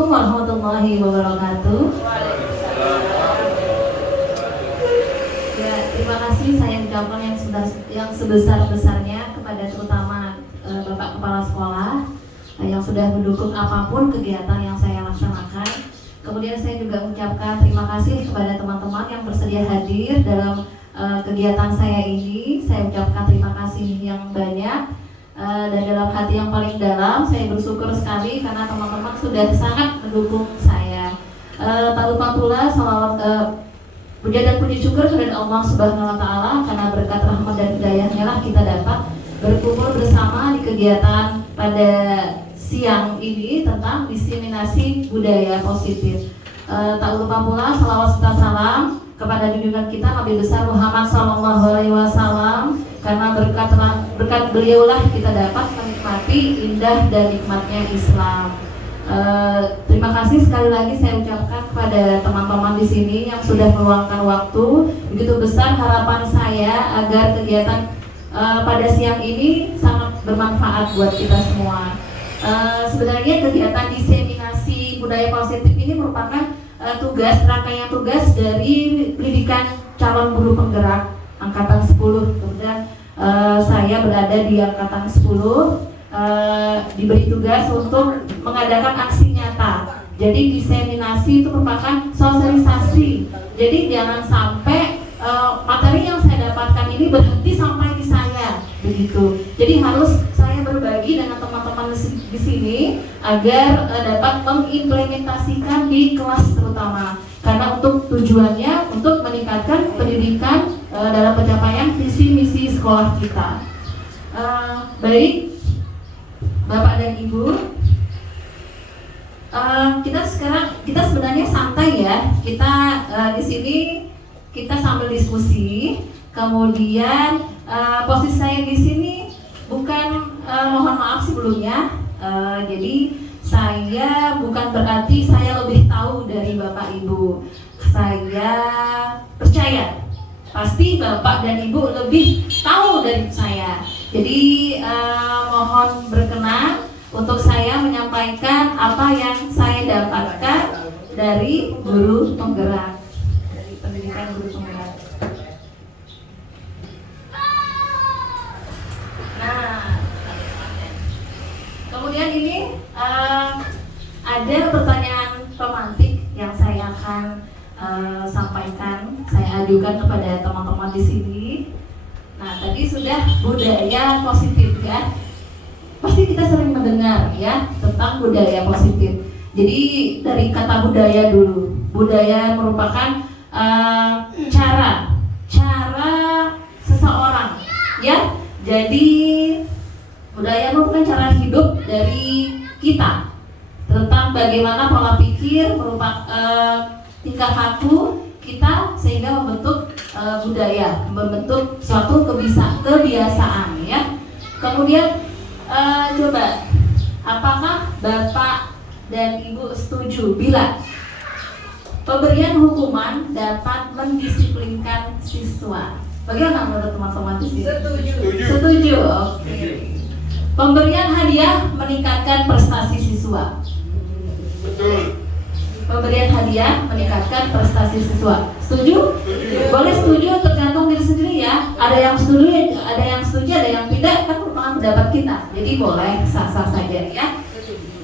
Warahmatullahi wabarakatuh. Ya, terima kasih saya ucapkan yang sebesar-besarnya kepada terutama Bapak Kepala Sekolah yang sudah mendukung apapun kegiatan yang saya laksanakan. Kemudian saya juga mengucapkan terima kasih kepada teman-teman yang bersedia hadir dalam kegiatan saya ini. Saya ucapkan terima kasih yang banyak. Dan dalam hati yang paling dalam saya bersyukur sekali karena teman-teman sudah sangat mendukung saya. Tak lupa pula salawat puja dan puji syukur kepada Allah Subhanahu wa Ta'ala karena berkat rahmat dan hidayahnya lah kita dapat berkumpul bersama di kegiatan pada siang ini tentang diseminasi budaya positif. Tak lupa pula salawat serta salam kepada junjungan kita Nabi besar Muhammad SAW karena berkat beliaulah kita dapat menikmati indah dan nikmatnya Islam. Terima kasih sekali lagi saya ucapkan kepada teman-teman di sini yang sudah meluangkan waktu. Begitu besar harapan saya agar kegiatan pada siang ini sangat bermanfaat buat kita semua. Sebenarnya kegiatan diseminasi budaya positif ini merupakan rangkaian tugas dari pendidikan calon guru penggerak angkatan 10. Kemudian saya berada di angkatan 10, diberi tugas untuk mengadakan aksi nyata. Jadi diseminasi itu merupakan sosialisasi. Jadi jangan sampai materi yang saya dapatkan ini berhenti sampai di saya, begitu. Jadi harus saya berbagi dengan teman-teman di sini agar dapat mengimplementasikan di kelas terutama. Karena untuk tujuannya untuk meningkatkan pendidikan dalam pencapaian visi misi sekolah kita. Baik, Bapak dan Ibu, kita sebenarnya santai ya. Kita di sini kita sambil diskusi. Kemudian posisi saya di sini bukan mohon maaf sebelumnya. Jadi saya bukan berarti saya lebih tahu dari Bapak Ibu. Saya percaya pasti Bapak dan Ibu lebih tahu dari saya. Jadi mohon berkenan untuk saya menyampaikan apa yang saya dapatkan dari guru penggerak, dari pendidikan guru penggerak. Nah, kemudian ini ada pertanyaan pemantik yang saya akan sampaikan, saya ajukan kepada teman-teman di sini. Nah, tadi sudah budaya positif ya. Pasti kita sering mendengar ya tentang budaya positif. Jadi dari kata budaya dulu. Budaya merupakan cara seseorang ya. Jadi budaya merupakan cara hidup dari kita. Tentang bagaimana pola pikir merupakan tingkah laku kita sehingga membentuk budaya, membentuk suatu kebiasaan ya. Kemudian coba apakah Bapak dan Ibu setuju bila pemberian hukuman dapat mendisiplinkan siswa? Bagaimana menurut teman-teman di sini? Setuju. Oke. Pemberian hadiah meningkatkan prestasi siswa. Betul. Pemberian hadiah meningkatkan prestasi siswa. Setuju? Boleh setuju, tergantung diri sendiri ya. Ada yang setuju, ada yang tidak, kan merupakan pendapat kita. Jadi boleh sah-sah saja ya.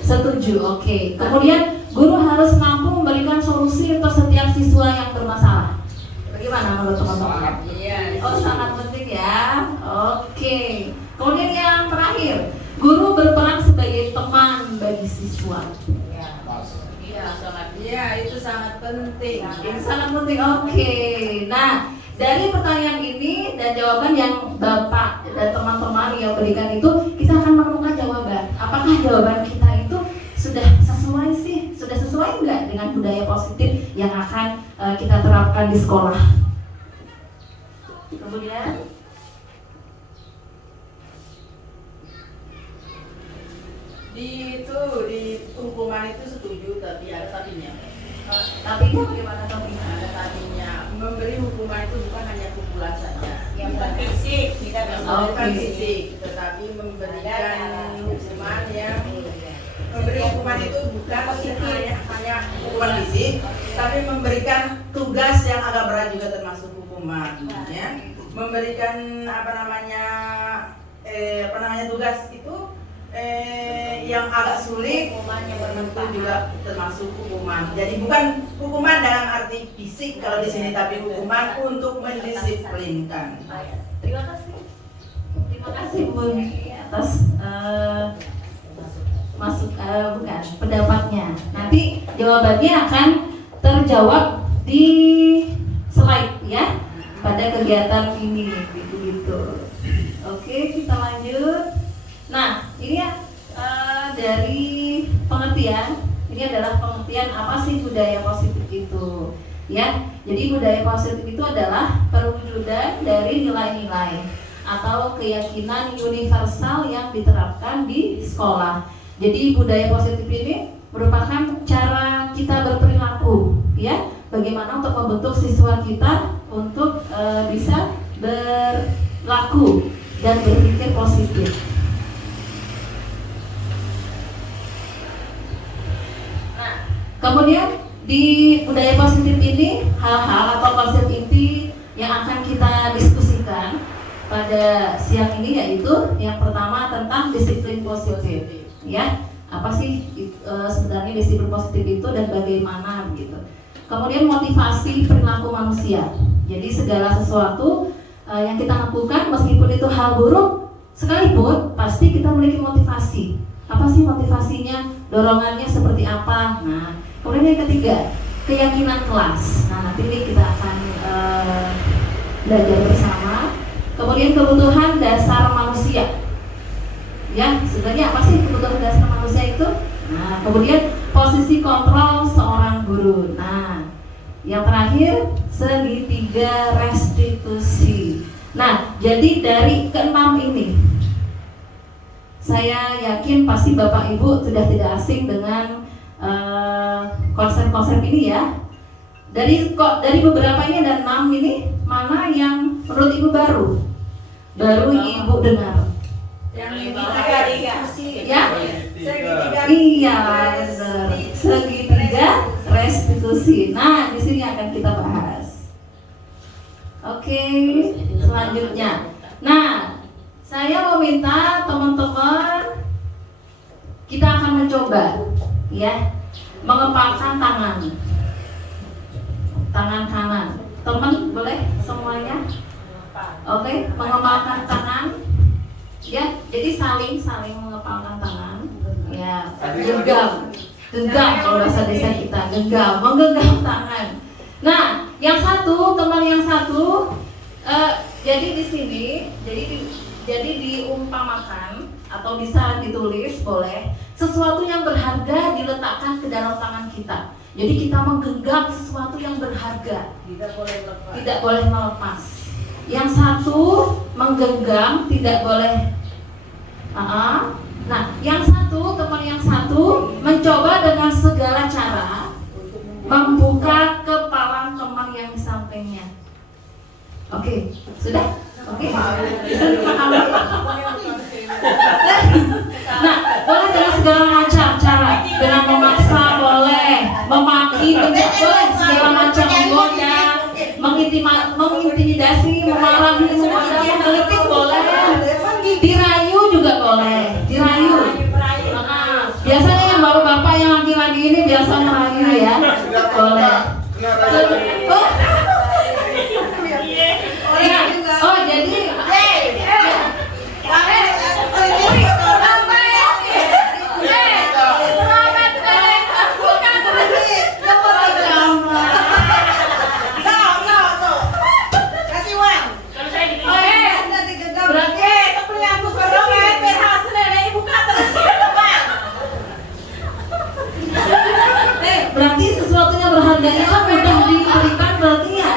Setuju, oke. Kemudian guru harus mampu memberikan solusi untuk setiap siswa yang bermasalah. Bagaimana menurut teman-teman? Oh, sangat penting ya. Oke. Kemudian yang terakhir, guru berperan sebagai teman bagi siswa. Iya, itu sangat penting. Sangat penting. Oke. Nah, dari pertanyaan ini dan jawaban yang Bapak dan teman-teman yang berikan itu, kita akan menemukan jawaban. Apakah jawaban kita itu sudah sesuai sih? Sudah sesuai enggak dengan budaya positif yang akan kita terapkan di sekolah? Kemudian di hukuman itu setuju, tapi ada tapinya. tapinya bagaimana tapinya? Ada tapinya. Memberi hukuman itu bukan hanya pukulan saja. Yang fisik, tidak bukan fisik, tetapi memberikan hukuman yang memberi hukuman itu bukan hanya hukuman fisik, tapi memberikan tugas yang agak berat juga termasuk hukuman, ya. Memberikan tugas itu yang agak sulit itu juga termasuk hukuman. Jadi bukan hukuman dalam arti fisik kalau di sini, tapi hukuman untuk mendisiplinkan. Terima kasih. Terima kasih Bu atas bukan pendapatnya. Nanti jawabannya akan terjawab di slide ya pada kegiatan ini gitu. Oke, kita lanjut. Nah, ini ya dari pengertian. Ini adalah pengertian apa sih budaya positif itu, ya. Jadi budaya positif itu adalah perwujudan dari nilai-nilai atau keyakinan universal yang diterapkan di sekolah. Jadi budaya positif ini merupakan cara kita berperilaku, ya. Bagaimana untuk membentuk siswa kita untuk bisa berlaku dan berpikir positif. Kemudian di budaya positif ini hal-hal atau konsep inti yang akan kita diskusikan pada siang ini yaitu yang pertama tentang disiplin positif, ya. Apa sih sebenarnya disiplin positif itu dan bagaimana gitu. Kemudian motivasi perilaku manusia. Jadi segala sesuatu yang kita lakukan meskipun itu hal buruk sekalipun pasti kita memiliki motivasi. Apa sih motivasinya? Dorongannya seperti apa? Nah, kemudian yang ketiga, keyakinan kelas. Nah, nanti ini kita akan belajar bersama. Kemudian kebutuhan dasar manusia. Ya, sebenarnya apa sih kebutuhan dasar manusia itu? Nah, kemudian posisi kontrol seorang guru. Nah, yang terakhir segitiga restitusi. Nah, jadi dari keenam ini, saya yakin pasti Bapak Ibu sudah tidak asing dengan konsep-konsep ini ya. Dari beberapa ini ada 6 ini, mana yang menurut Ibu baru Ibu dengar? Yang Ya? Iya, benar. Segitiga restitusi. Nah, di sini akan kita bahas. Oke, selanjutnya. Nah, saya meminta teman-teman kita akan mencoba ya mengepalkan tangan kanan. Teman boleh semuanya? Oke, mengepalkan tangan. Ya, jadi saling mengepalkan tangan. Ya, genggam kalau bahasa desa kita, menggenggam tangan. Nah, teman yang satu jadi di sini, jadi diumpamakan atau bisa ditulis boleh sesuatu yang berharga diletakkan ke dalam tangan kita. Jadi kita menggenggam sesuatu yang berharga, tidak boleh melepas. Yang satu menggenggam tidak boleh. Nah, teman yang satu mencoba dengan segala cara membuka kepala teman yang di sampingnya. Oke, sudah? Oke. Bisa dipahami? Nah, boleh dengan segala macam cara, dengan memaksa boleh, memaki boleh, segala macam menggoda, mengintimidasi, memarahi, menggelitik boleh, dirayu juga boleh, dirayu. Biasanya yang bapak-bapak yang laki-laki ini biasa merayu ya, boleh. Oh jadi berarti sesuatu yang berharga itu mudah diberikan berarti ya.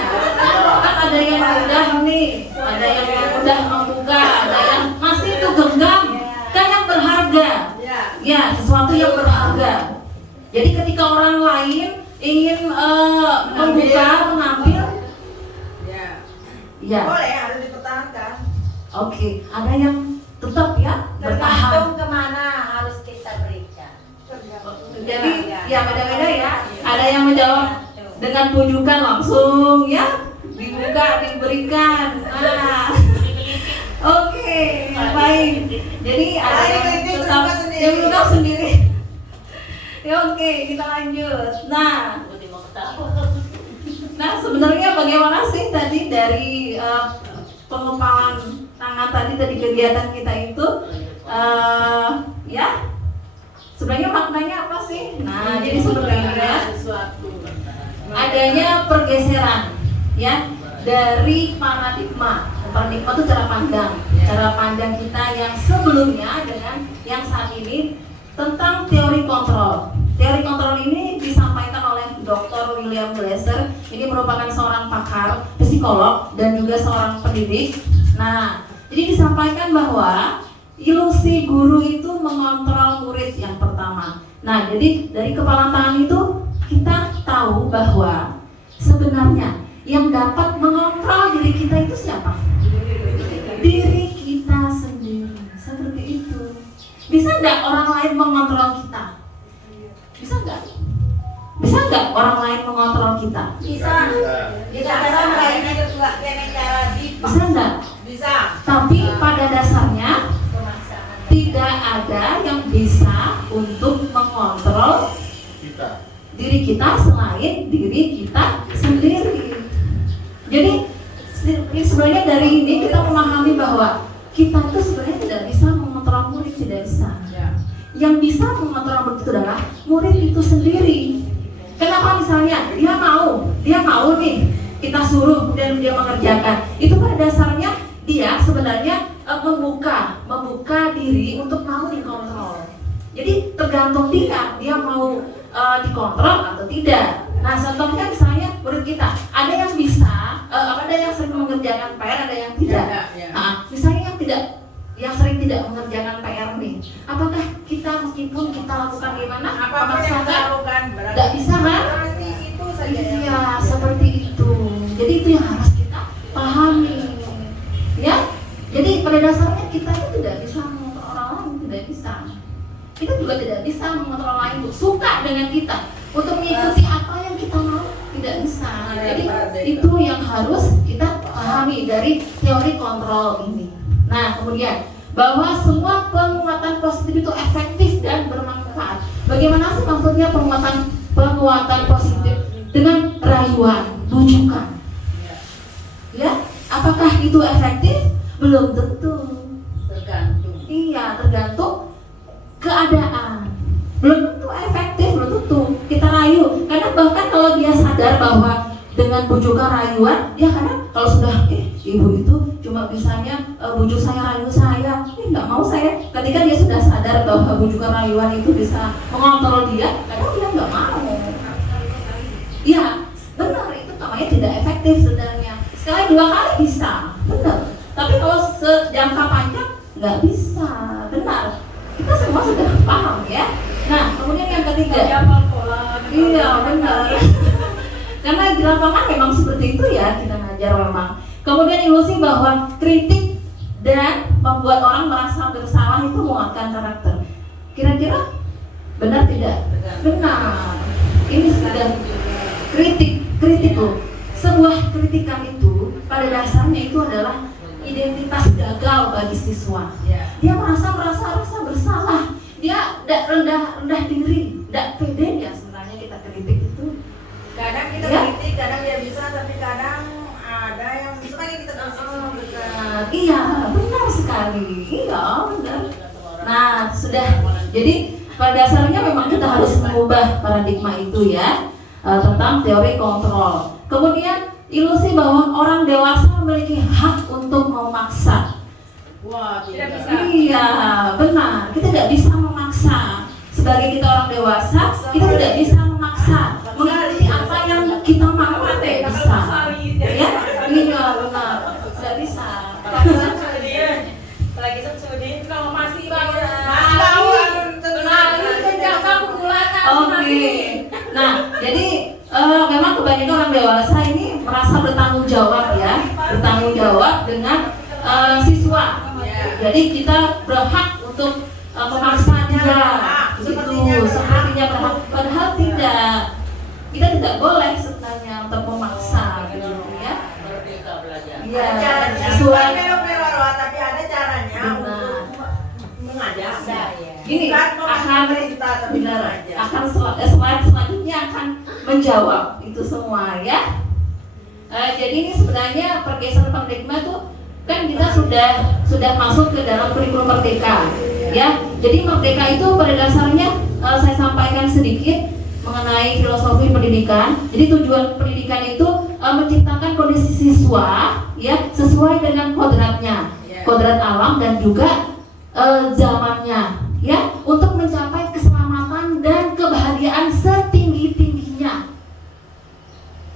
Kan ada yang mudah nih, ada yang mudah membuka, ada yang masih itu genggam. Kan yang berharga. Ya, sesuatu yang berharga. Jadi ketika orang lain ingin membuka, mengambil, ya. Boleh, harus dipertahankan. Oke, ada yang tetap ya bertahan. Tergantung kemana harus kita berikan. Jadi ya beda-beda ya. Ada yang menjawab dengan pujukan langsung ya, dibuka diberikan. Nah, oke, baik. Jadi ada yang tetap yang buka sendiri. Ya oke, kita lanjut. Nah sebenarnya bagaimana sih tadi dari pengepalan tangan tadi kegiatan kita itu ya sebenarnya maknanya apa sih? Nah jadi sebenarnya adanya pergeseran ya dari paradigma itu cara pandang kita yang sebelumnya dengan yang saat ini tentang teori kontrol. Teori kontrol ini disampaikan oleh Dr. William Glasser. Ini merupakan seorang pakar psikolog dan juga seorang pendidik. Nah, jadi disampaikan bahwa ilusi guru itu mengontrol murid yang pertama. Nah, jadi dari kepalan tangan itu kita tahu bahwa sebenarnya yang dapat mengontrol diri kita itu siapa? Diri kita sendiri. Seperti itu. Bisa nggak orang lain mengontrol kita? Bisa nggak? Bisa nggak orang lain mengontrol kita? Bisa. Bisa nggak? Bisa. Tapi pada dasarnya tidak ada yang bisa untuk mengontrol diri kita selain diri kita sendiri. Jadi sebenarnya dari ini kita memahami bahwa kita itu sebenarnya tidak bisa mengontrol murid, tidak bisa. Yang bisa mengontrol murid itu adalah murid itu sendiri. Kenapa misalnya dia mau nih kita suruh dan dia mengerjakan, itu pada dasarnya dia sebenarnya membuka diri untuk mau dikontrol. Jadi tergantung dia mau dikontrol atau tidak. Nah contohnya misalnya murid kita ada yang bisa, ada yang sering mengerjakan PR, ada yang tidak. Nah, misalnya yang sering tidak mengerjakan PR nih, apakah kita meskipun kita lakukan gimana? Nggak bisa kan? Iya, seperti itu. Jadi itu yang harus kita pahami, ya. Jadi pada dasarnya kita itu tidak bisa mengontrol orang lain, tidak bisa. Kita juga tidak bisa mengontrol orang lain untuk suka dengan kita, untuk mengikuti apa yang kita mau, tidak bisa. Jadi itu yang harus kita pahami dari teori kontrol ini. Nah, kemudian bahwa semua penguatan positif itu efektif dan bermanfaat. Bagaimana sih maksudnya penguatan positif? Dengan rayuan, bujukan. Ya, apakah itu efektif? Belum tentu. Tergantung. Iya, tergantung keadaan. Belum tentu efektif, belum tentu. Kita rayu, karena bahkan kalau dia sadar bahwa dengan bujukan rayuan, dia kadang kalau sudah ibu itu cuma bisanya bujuk saya, rayu saya, nggak mau saya. Ketika dia sudah sadar bahwa bujukan rayuan itu bisa mengontrol dia, kadang dia nggak mau. Iya, benar, itu namanya tidak efektif sebenarnya. Sekali dua kali bisa, benar. Tapi kalau sejangka panjang nggak bisa, benar. Kita semua sudah paham ya. Nah, kemudian yang ketiga, iya benar. Karena di lapangan memang seperti itu ya, kita ngajar memang. Kemudian ilusi bahwa kritik dan membuat orang merasa bersalah itu menguatkan karakter. Kira-kira benar tidak? Benar. Ini sudah kritik loh. Sebuah kritikan itu pada dasarnya itu adalah identitas gagal bagi siswa. Dia merasa bersalah. Dia tidak rendah diri, tidak pede ya sebenarnya kita kritik itu. Kadang kita kritik, kadang dia bisa, tapi kadang ada yang misalnya kita benar. Iya, benar sekali. Iya, benar. Nah, sudah. Jadi pada dasarnya memang kita harus mengubah paradigma itu ya, tentang teori kontrol. Kemudian ilusi bahwa orang dewasa memiliki hak untuk memaksa. Wah, tidak bisa. Iya, benar. Kita tidak bisa memaksa. Sebagai kita orang dewasa, kita tidak bisa memaksa mengikuti apa yang kita mau, tidak bisa. Ya, iya benar. Tidak bisa. Lagi sebenarnya kalau masih Oke. Nah, jadi memang kebanyakan orang dewasa ini merasa bertanggung jawab ya, bertanggung jawab dengan siswa. Jadi kita berhak untuk memaksa dia, itu sepertinya berhak. kita tidak boleh sebenarnya untuk memaksa gitu ya. Merdeka belajar. Iya, Caranya sesuai. melo-melo, tapi ada caranya Benar. untuk mengajak. Gini, Bukan akan memerintah, tapi benar, mengajak. akan slide selanjutnya akan menjawab itu semua ya. Jadi ini sebenarnya pergeseran paradigma itu kan kita sudah masuk ke dalam kurikulum merdeka ya. Jadi merdeka itu pada dasarnya saya sampaikan sedikit mengenai filosofi pendidikan. Jadi tujuan pendidikan itu menciptakan kondisi siswa ya sesuai dengan kodratnya, kodrat alam dan juga zamannya ya, untuk mencapai keselamatan dan kebahagiaan setinggi-tingginya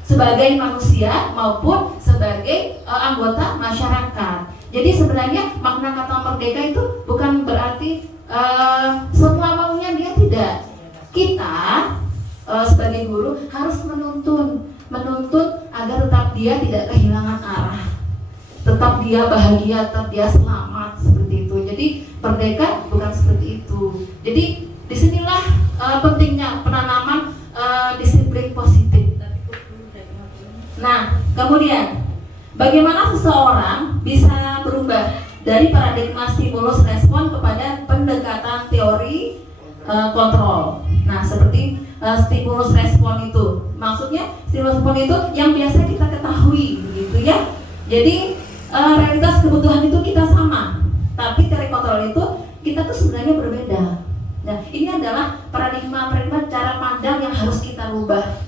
sebagai manusia maupun sebagai anggota masyarakat. Jadi sebenarnya makna kata merdeka itu bukan berarti semua maunya dia, tidak. Kita sebagai guru harus menuntun agar tetap dia tidak kehilangan arah, tetap dia bahagia, tetap dia selamat, seperti itu. Jadi merdeka bukan seperti itu. Jadi disinilah pentingnya penanaman disiplin positif. Nah, kemudian bagaimana seseorang bisa berubah dari paradigma stimulus respon kepada pendekatan teori kontrol. Nah, seperti stimulus respon itu, maksudnya stimulus respon itu yang biasa kita ketahui, begitu ya. Jadi realitas kebutuhan itu kita sama, tapi teori kontrol itu kita tuh sebenarnya berbeda. Nah, ini adalah paradigma cara pandang yang harus kita rubah,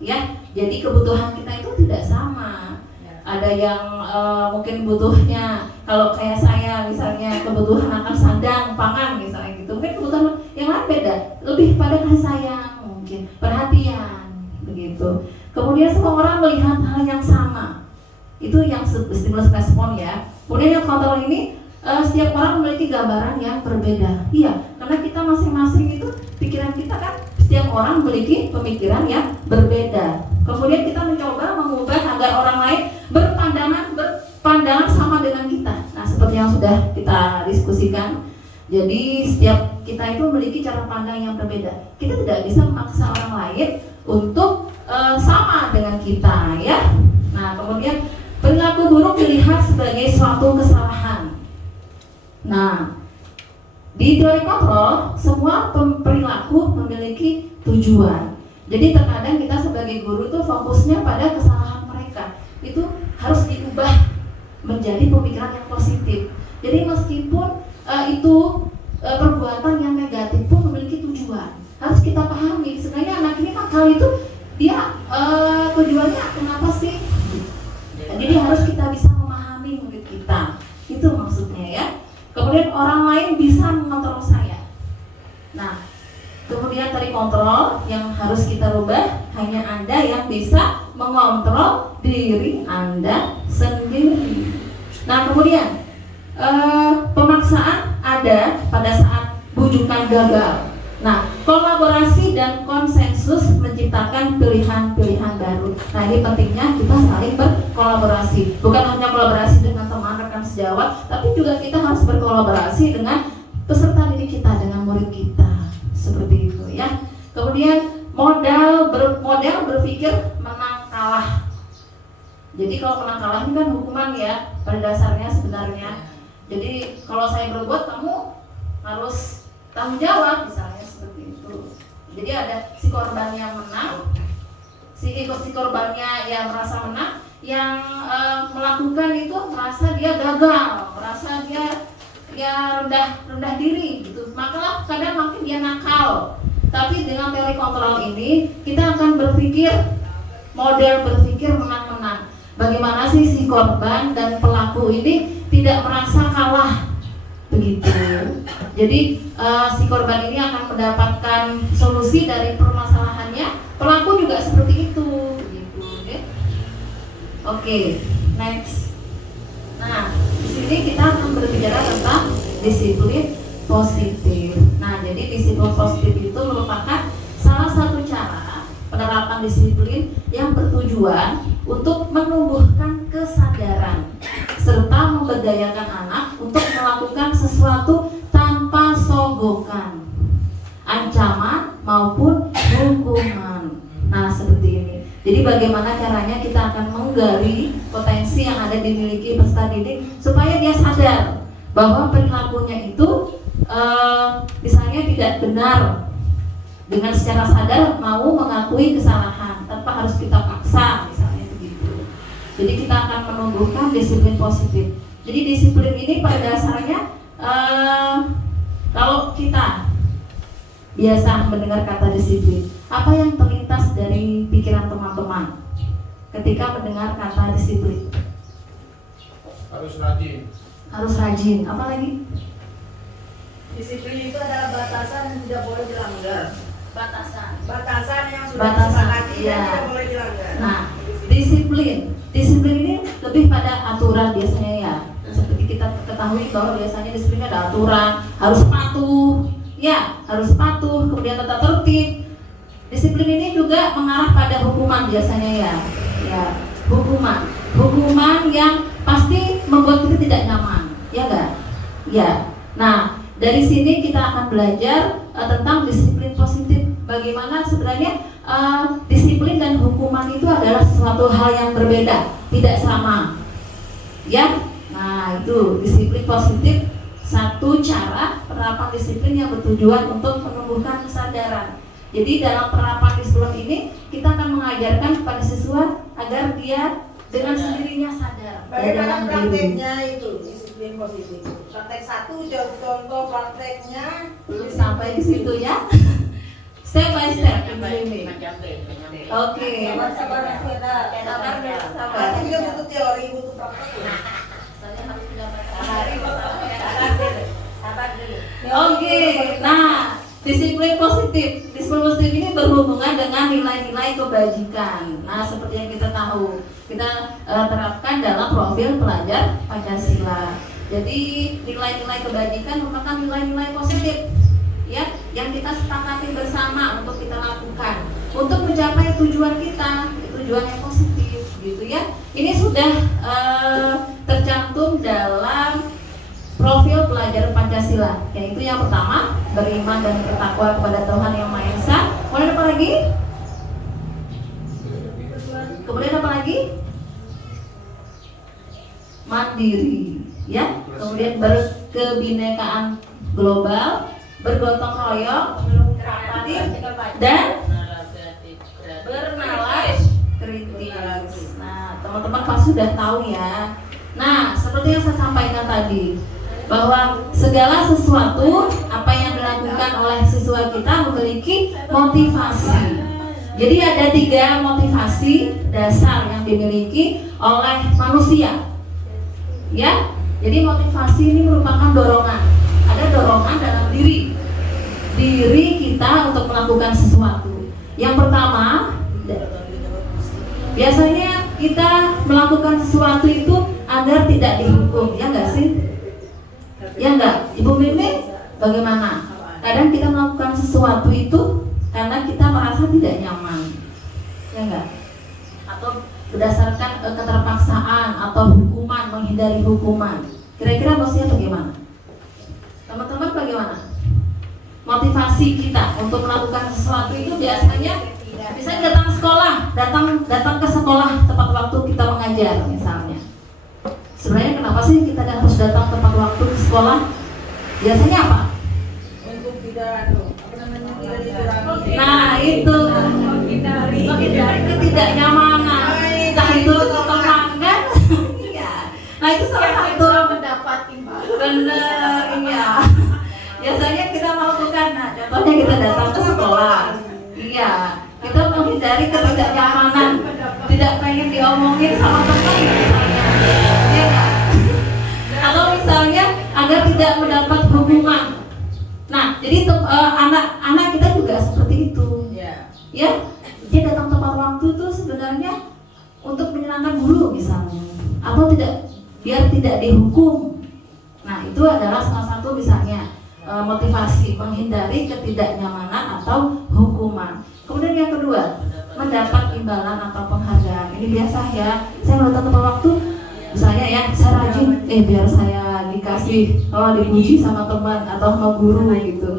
ya. Jadi kebutuhan kita itu tidak sama. Ada yang mungkin butuhnya, kalau kayak saya misalnya kebutuhan akan sandang, pangan misalnya gitu. Mungkin kebutuhan yang lain beda, lebih pada kasih sayang, mungkin perhatian, begitu. Kemudian semua orang melihat hal yang sama. Itu yang stimulus respon ya. Kemudian yang kontrol ini setiap orang memiliki gambaran yang berbeda. Iya, karena kita masing-masing itu pikiran kita kan, setiap orang memiliki pemikiran yang berbeda. Kemudian kita mencoba mengubah agar orang lain berpandangan sama dengan kita. Nah, seperti yang sudah kita diskusikan. Jadi setiap kita itu memiliki cara pandang yang berbeda. Kita tidak bisa memaksa orang lain untuk sama dengan kita ya. Nah, kemudian perilaku buruk dilihat sebagai suatu kesalahan. Nah, di teori kontrol semua perilaku memiliki tujuan. Jadi terkadang kita sebagai guru itu fokusnya pada kesalahan mereka. Itu harus diubah menjadi pemikiran yang positif. Jadi meskipun itu perbuatan yang negatif pun memiliki tujuan. Harus kita pahami. Sebenarnya anak ini nakal itu dia tujuannya kenapa sih? Jadi harus kita bisa memahami murid kita. Itu maksudnya ya. Kemudian orang lain bisa mengontrol saya. Nah, kemudian dari kontrol yang harus kita rubah, hanya Anda yang bisa mengontrol diri Anda sendiri. Nah, kemudian pemaksaan ada pada saat bujukan gagal. Nah, kolaborasi dan konsensus menciptakan pilihan-pilihan baru. Nah, ini pentingnya kita saling berkolaborasi. Bukan hanya kolaborasi dengan teman rekan sejawat, tapi juga kita harus berkolaborasi dengan peserta didik kita, dengan murid kita. Seperti itu ya. Kemudian modal berpikir menang kalah. Jadi kalau menang kalah ini kan hukuman ya pada dasarnya sebenarnya. Jadi kalau saya berbuat, kamu harus tanggung jawab misalnya, seperti itu. Jadi ada si korban yang menang, si korbannya yang merasa menang, yang melakukan itu merasa dia gagal, merasa dia rendah diri gitu. Maka kadang makin dia nakal. Tapi dengan teori kontrol ini kita akan model berpikir menang-menang. Bagaimana sih si korban dan pelaku ini tidak merasa kalah, begitu. Jadi si korban ini akan mendapatkan solusi dari permasalahannya. Pelaku juga seperti itu, begitu. Oke, next. Nah, di sini kita akan berbicara tentang disiplin positif. Nah, jadi disiplin positif itu merupakan salah satu cara penerapan disiplin yang bertujuan untuk menumbuhkan kesadaran serta memberdayakan anak untuk melakukan sesuatu tanpa sogokan, ancaman maupun hukuman. Nah, sadar bahwa perilakunya itu misalnya tidak benar, dengan secara sadar mau mengakui kesalahan tanpa harus kita paksa misalnya begitu. Jadi kita akan menumbuhkan disiplin positif. Jadi disiplin ini pada dasarnya kalau kita biasa mendengar kata disiplin, apa yang terlintas dari pikiran teman-teman ketika mendengar kata disiplin? Harus rajin. Harus rajin, apa lagi? Disiplin itu adalah batasan yang tidak boleh dilanggar. Batasan yang sudah Batasan, disepakati iya. dan tidak boleh dilanggar. Nah, disiplin ini lebih pada aturan biasanya ya. Seperti kita ketahui bahwa biasanya disiplin ada aturan, harus patuh, ya, harus patuh, kemudian tata tertib. Disiplin ini juga mengarah pada hukuman biasanya ya, hukuman yang pasti membuat kita tidak nyaman, ya enggak? Ya. Nah, dari sini kita akan belajar tentang disiplin positif. Bagaimana sebenarnya disiplin dan hukuman itu adalah sesuatu hal yang berbeda, tidak sama. Ya, nah itu disiplin positif, satu cara penerapan disiplin yang bertujuan untuk menumbuhkan kesadaran. Jadi dalam penerapan disiplin ini kita akan mengajarkan kepada siswa agar dia dengan sendirinya sadar. Bagaimana prakteknya itu disiplin positif? Praktek 1, contoh prakteknya Belum sampai di situ ya. Step by step ini. Oke. Sabar. Nanti kita butuh teori, butuh praktek. Saya harus mendapatkan Sabar dulu. Oke. Nah, disiplin positif ini berhubungan dengan nilai-nilai kebajikan. Nah, seperti yang kita tahu, kita terapkan dalam profil pelajar Pancasila. Jadi nilai-nilai kebajikan merupakan nilai-nilai positif, ya, yang kita sepakati bersama untuk kita lakukan untuk mencapai tujuan kita, tujuan yang positif, gitu ya. Ini sudah tercantum dalam profil pelajar Pancasila, yaitu yang pertama beriman dan bertakwa kepada Tuhan Yang Maha Esa. Kemudian apa lagi? Kemudian apa lagi? Mandiri, ya. Kemudian berkebinekaan global, bergotong royong, dan bernalar kritis. Nah, teman-teman pasti sudah tahu ya. Nah, seperti yang saya sampaikan tadi, bahwa segala sesuatu apa yang dilakukan oleh siswa kita memiliki motivasi. Jadi ada 3 motivasi dasar yang dimiliki oleh manusia. Ya, jadi motivasi ini merupakan dorongan. Ada dorongan dalam diri kita untuk melakukan sesuatu. Yang pertama, biasanya kita melakukan sesuatu itu agar tidak dihukum, ya enggak sih? Ya enggak? Ibu Mimi, bagaimana? Kadang kita melakukan sesuatu itu karena kita merasa tidak nyaman, ya enggak? Atau berdasarkan keterpaksaan atau hukuman, menghindari hukuman. Kira-kira maksudnya bagaimana? Teman-teman bagaimana? Motivasi kita untuk melakukan sesuatu itu biasanya misalnya datang sekolah, datang ke sekolah tepat waktu kita mengajar misalnya. Sebenarnya kenapa sih kita harus datang tepat waktu ke sekolah? Biasanya apa? Untuk tidak dikurangi. Nah itu menghindari ketidaknyamanan. Entah itu pelanggan, iya. Nah itu salah satu mendapat imbalan. bener, iya. Biasanya kita melakukan, nah contohnya kita datang ke sekolah, iya. Kita menghindari ketidaknyamanan, tidak pengen diomongin sama teman misalnya, iya nggak? Atau misalnya agar tidak mendapat hukuman. Nah, jadi anak-anak kita juga seperti itu, ya. Dia datang tepat waktu itu sebenarnya untuk menyenangkan guru misalnya, atau biar tidak dihukum. Nah, itu adalah salah satu misalnya motivasi menghindari ketidaknyamanan atau hukuman. Kemudian yang kedua, mendapat imbalan atau penghargaan. Ini biasa ya, saya datang tepat waktu, misalnya ya, saya rajin, biar saya dikasih, dipuji sama teman atau sama guru gitu.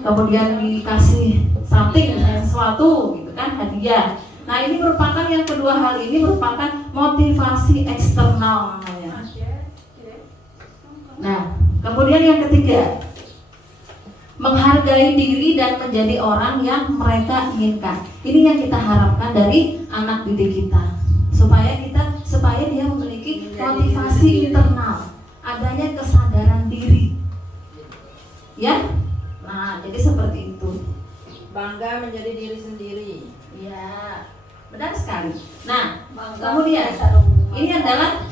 Kemudian dikasih something, misalnya sesuatu gitu kan, hadiah. Nah ini merupakan yang kedua hal ini merupakan motivasi eksternal namanya. Kemudian yang ketiga, menghargai diri dan menjadi orang yang mereka inginkan. Ini yang kita harapkan dari anak didik kita, supaya dia memiliki motivasi internal, adanya kesadaran diri. Ya, nah jadi seperti itu. Bangga menjadi diri sendiri. Ya, benar sekali. Nah, kemudian ini adalah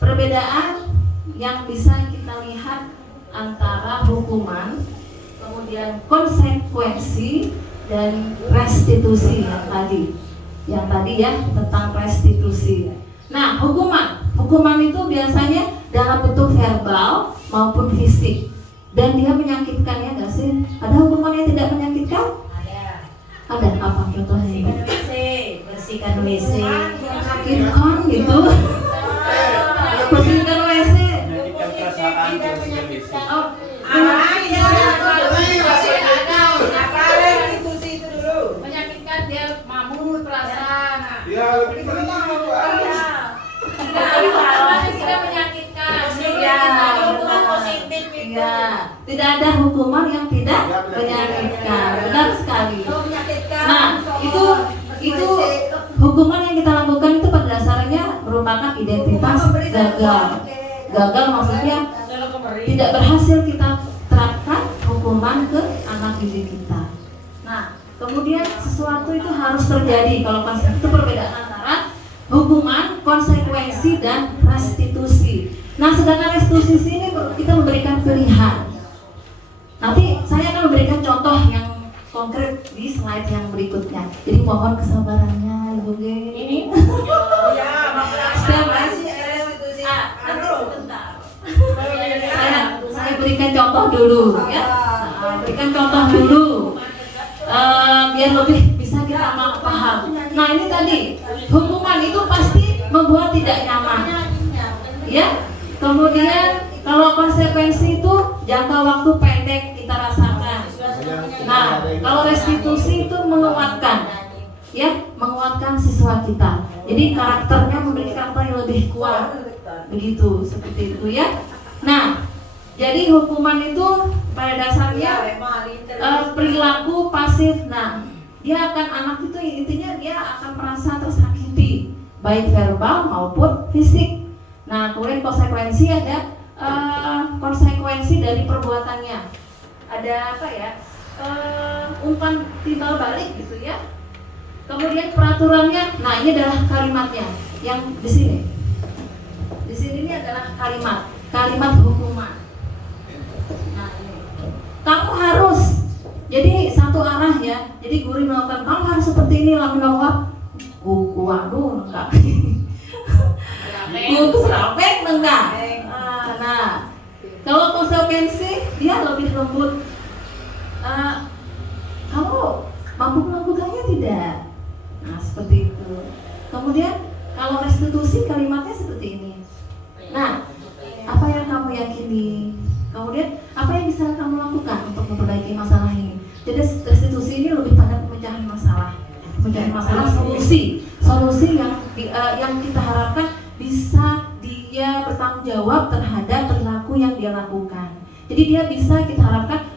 perbedaan yang bisa kita lihat antara hukuman, kemudian konsekuensi dan restitusi yang tadi ya, tentang restitusi. Nah, hukuman itu biasanya dalam bentuk verbal maupun fisik, dan dia menyakitkan, ya nggak sih? Ada hukuman yang tidak menyakitkan? Ada apa contohnya? Bersihkan WC. Menyakitkan gitu. Bersihkan WC. Menyakitkan perasaan, bersihkan WC. Oh, Menyakitkan dia mamut perasaan. Ya, lebih tenang Bu. Tidak menyakitkan. Positif itu. iya. Tidak ada hukuman yang tidak menyakitkan. Benar sekali. Nah, itu hukuman yang kita lakukan itu pada dasarnya merupakan identitas gagal. Gagal maksudnya tidak berhasil kita terapkan hukuman ke anak didik kita. Nah, kemudian sesuatu itu harus terjadi. Kalau pas itu perbedaan antara hukuman, konsekuensi, dan restitusi. Nah, sedangkan restitusi ini kita memberikan pilihan. Nanti saya akan memberikan contoh yang konkret di slide yang berikutnya. Jadi mohon kesabarannya, Ibu G. Ini. Saya berikan contoh dulu, ya. Berikan contoh dulu, biar lebih bisa kita paham. Nah, ini tadi hukuman itu pasti membuat tidak nyaman, ya. Kemudian kalau konsekuensi itu jangka waktu pendek kita rasakan. Nah, kalau restitusi itu menguatkan, ya, menguatkan siswa kita. Jadi karakternya memiliki karakter yang lebih kuat, begitu, seperti itu ya. Nah, jadi hukuman itu pada dasarnya perilaku pasif. Nah, dia akan, anak itu intinya dia akan merasa tersakiti, baik verbal maupun fisik. Nah, kemudian konsekuensi ada konsekuensi dari perbuatannya. Ada apa ya? Umpan timbal balik gitu ya. Kemudian peraturannya, nah ini adalah kalimatnya yang di sini. Di sini ini adalah kalimat hukuman. Nah ini, kamu harus, jadi satu arah ya. Jadi guru melakukan, kamu harus seperti ini, lalu melakukan buku, waduh enggak. Buku serapek enggak. Nah, kalau konsekuensi dia lebih lembut. Kamu mampu melakukannya tidak? Nah, seperti itu. Kemudian kalau restitusi kalimatnya seperti ini. Nah, apa yang kamu yakini? Kemudian apa yang bisa kamu lakukan untuk memperbaiki masalah ini? Jadi restitusi ini lebih pada pemecahan masalah, solusi yang kita harapkan bisa dia bertanggung jawab terhadap perilaku yang dia lakukan. Jadi dia bisa, kita harapkan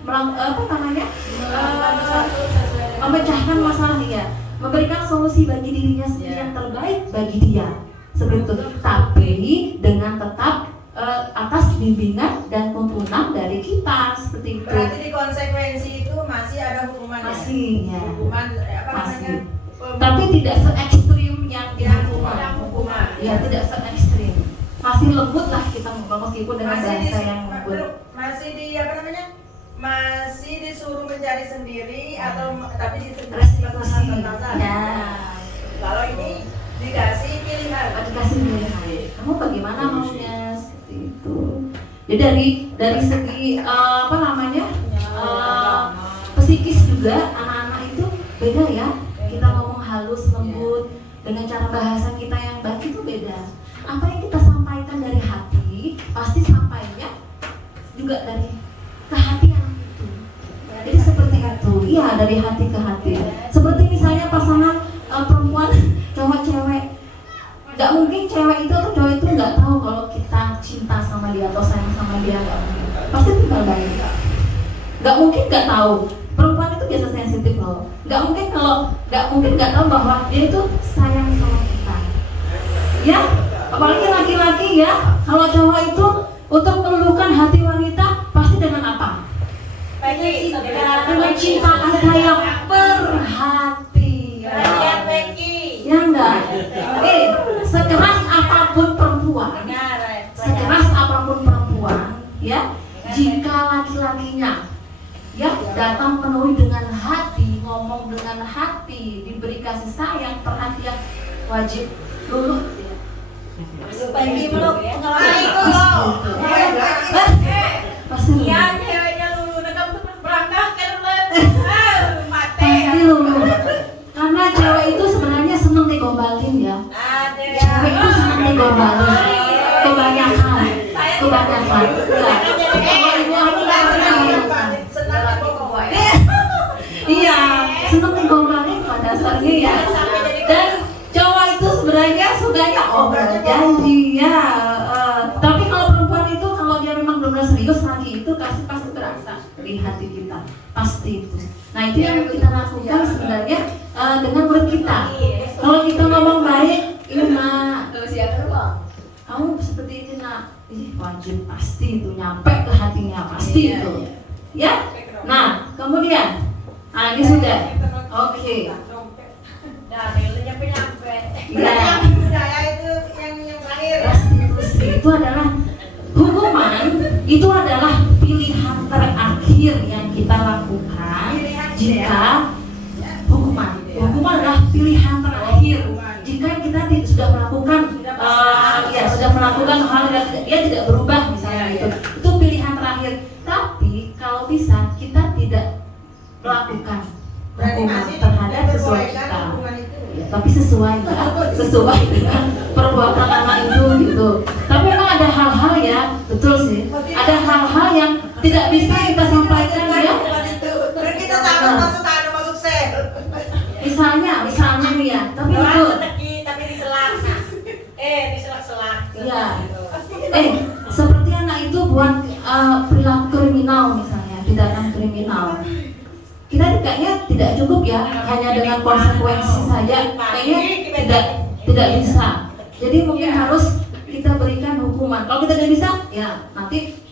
memecahkan masalah dia, memberikan solusi bagi dirinya sendiri yang terbaik bagi dia, seperti itu. Tapi dengan tetap atas bimbingan dan tuntunan dari kita, seperti itu. Berarti di konsekuensi itu masih ada hukumannya. Masih, ya. Hukuman apa Masih. namanya? Tapi tidak se-ekstrim yang hukuman. Ya, tidak se-ekstrim. Masih lembut lah kita ngomong, meskipun dengan bahasa yang lembut. Masih disuruh mencari sendiri atau tapi Restitusi. Ya. Kalau ini dikasih pilihan. Dikasih pilihan. Kamu bagaimana maunya, seperti itu. Jadi dari segi psikis juga anak-anak itu beda ya. Kita ngomong halus, lembut, dengan cara bahasa kita yang baik itu beda. Apa yang kita sampaikan dari hati pasti sampainya juga dari ke hati anak itu. Jadi seperti itu. Iya, dari hati ke hati. Seperti misalnya pasangan perempuan cowok cewek. Gak mungkin cewek itu atau cowok itu nggak tahu kalau kita cinta sama dia nggak mungkin. Pasti tinggal baik. Nggak mungkin nggak tahu. Perempuan itu biasa sensitif loh. Nggak mungkin nggak tahu bahwa dia itu sayang sama kita. Ya, apalagi laki-laki ya. Kalau cowok itu untuk meluluhkan hati wanita pasti dengan apa? Dengan cinta kasih yang perhatian. Ya enggak? Sekeras apapun perempuan, ya, jika laki-lakinya ya datang penuhi dengan hati, ngomong dengan hati, diberi kasih sayang, perhatian, wajib luluh. Pagi belum Pasti luluh. Iya, ceweknya lulu, kamu berangkat kan mati. Pasti luluh. Karena cewek itu sebenarnya senang digombalin ya. Cewek itu senang digombalin. Kebanyakan. Ya. Kalau ibu aku nggak senang. Iya, senang digombalin pada dasarnya ya. Dan cowok itu sebenarnya sukanya janji ya. Tapi kalau perempuan itu kalau dia memang benar-benar serius lagi itu pasti berasa di hati kita, pasti itu. Nah itu yang kita lakukan sebenarnya dengan murid kita. Kalau kita ngomong baik, ini nak, kamu seperti ini nak, wajib pasti itu nyampe ke hatinya, pasti itu. Ya. Nah kemudian, ini sudah, oke. Ya. Budaya itu yang terakhir. Restitusi itu adalah hukuman, itu adalah pilihan terakhir yang kita lakukan jika hukuman adalah pilihan terakhir jika kita sudah melakukan hal yang tidak berubah misalnya itu pilihan terakhir. Tapi kalau bisa kita tidak melakukan hukuman terhadap sesuai kita. Ya, tapi sesuai dengan perbuatan anak itu gitu. Tapi memang ada hal-hal ya, betul sih. Ada hal-hal yang tidak bisa kita sampaikan ya. Kita takut masuk sel. Misalnya nih ya, tapi itu. Tapi diselak. Diselak-selak. Iya. Seperti anak itu buat perilaku kriminal misalnya, tindakan kriminal. Kita kayaknya tidak cukup ya hanya dengan konsekuensi saja, kayaknya tidak bisa. Jadi mungkin harus kita berikan hukuman. Kalau kita tidak bisa, ya nanti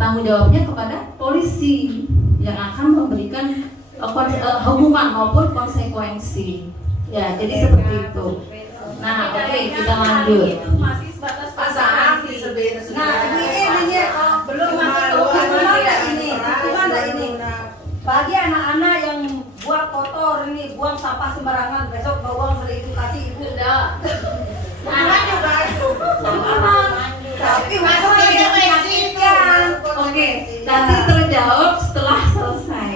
tanggung jawabnya kepada polisi yang akan memberikan hukuman maupun konsekuensi. Ya, jadi seperti itu. Nah, oke, kita lanjut. Itu masih sebatas Pasangan Nah, ini belum masuk ini. Bagi anak-anak yang buang kotor ini, buang sampah sembarangan, besok bawa uang edukasi ibu. Udah. Nah, juga. tapi Masuk hukuman ke menyakitkan. Oke, nanti terjawab setelah selesai.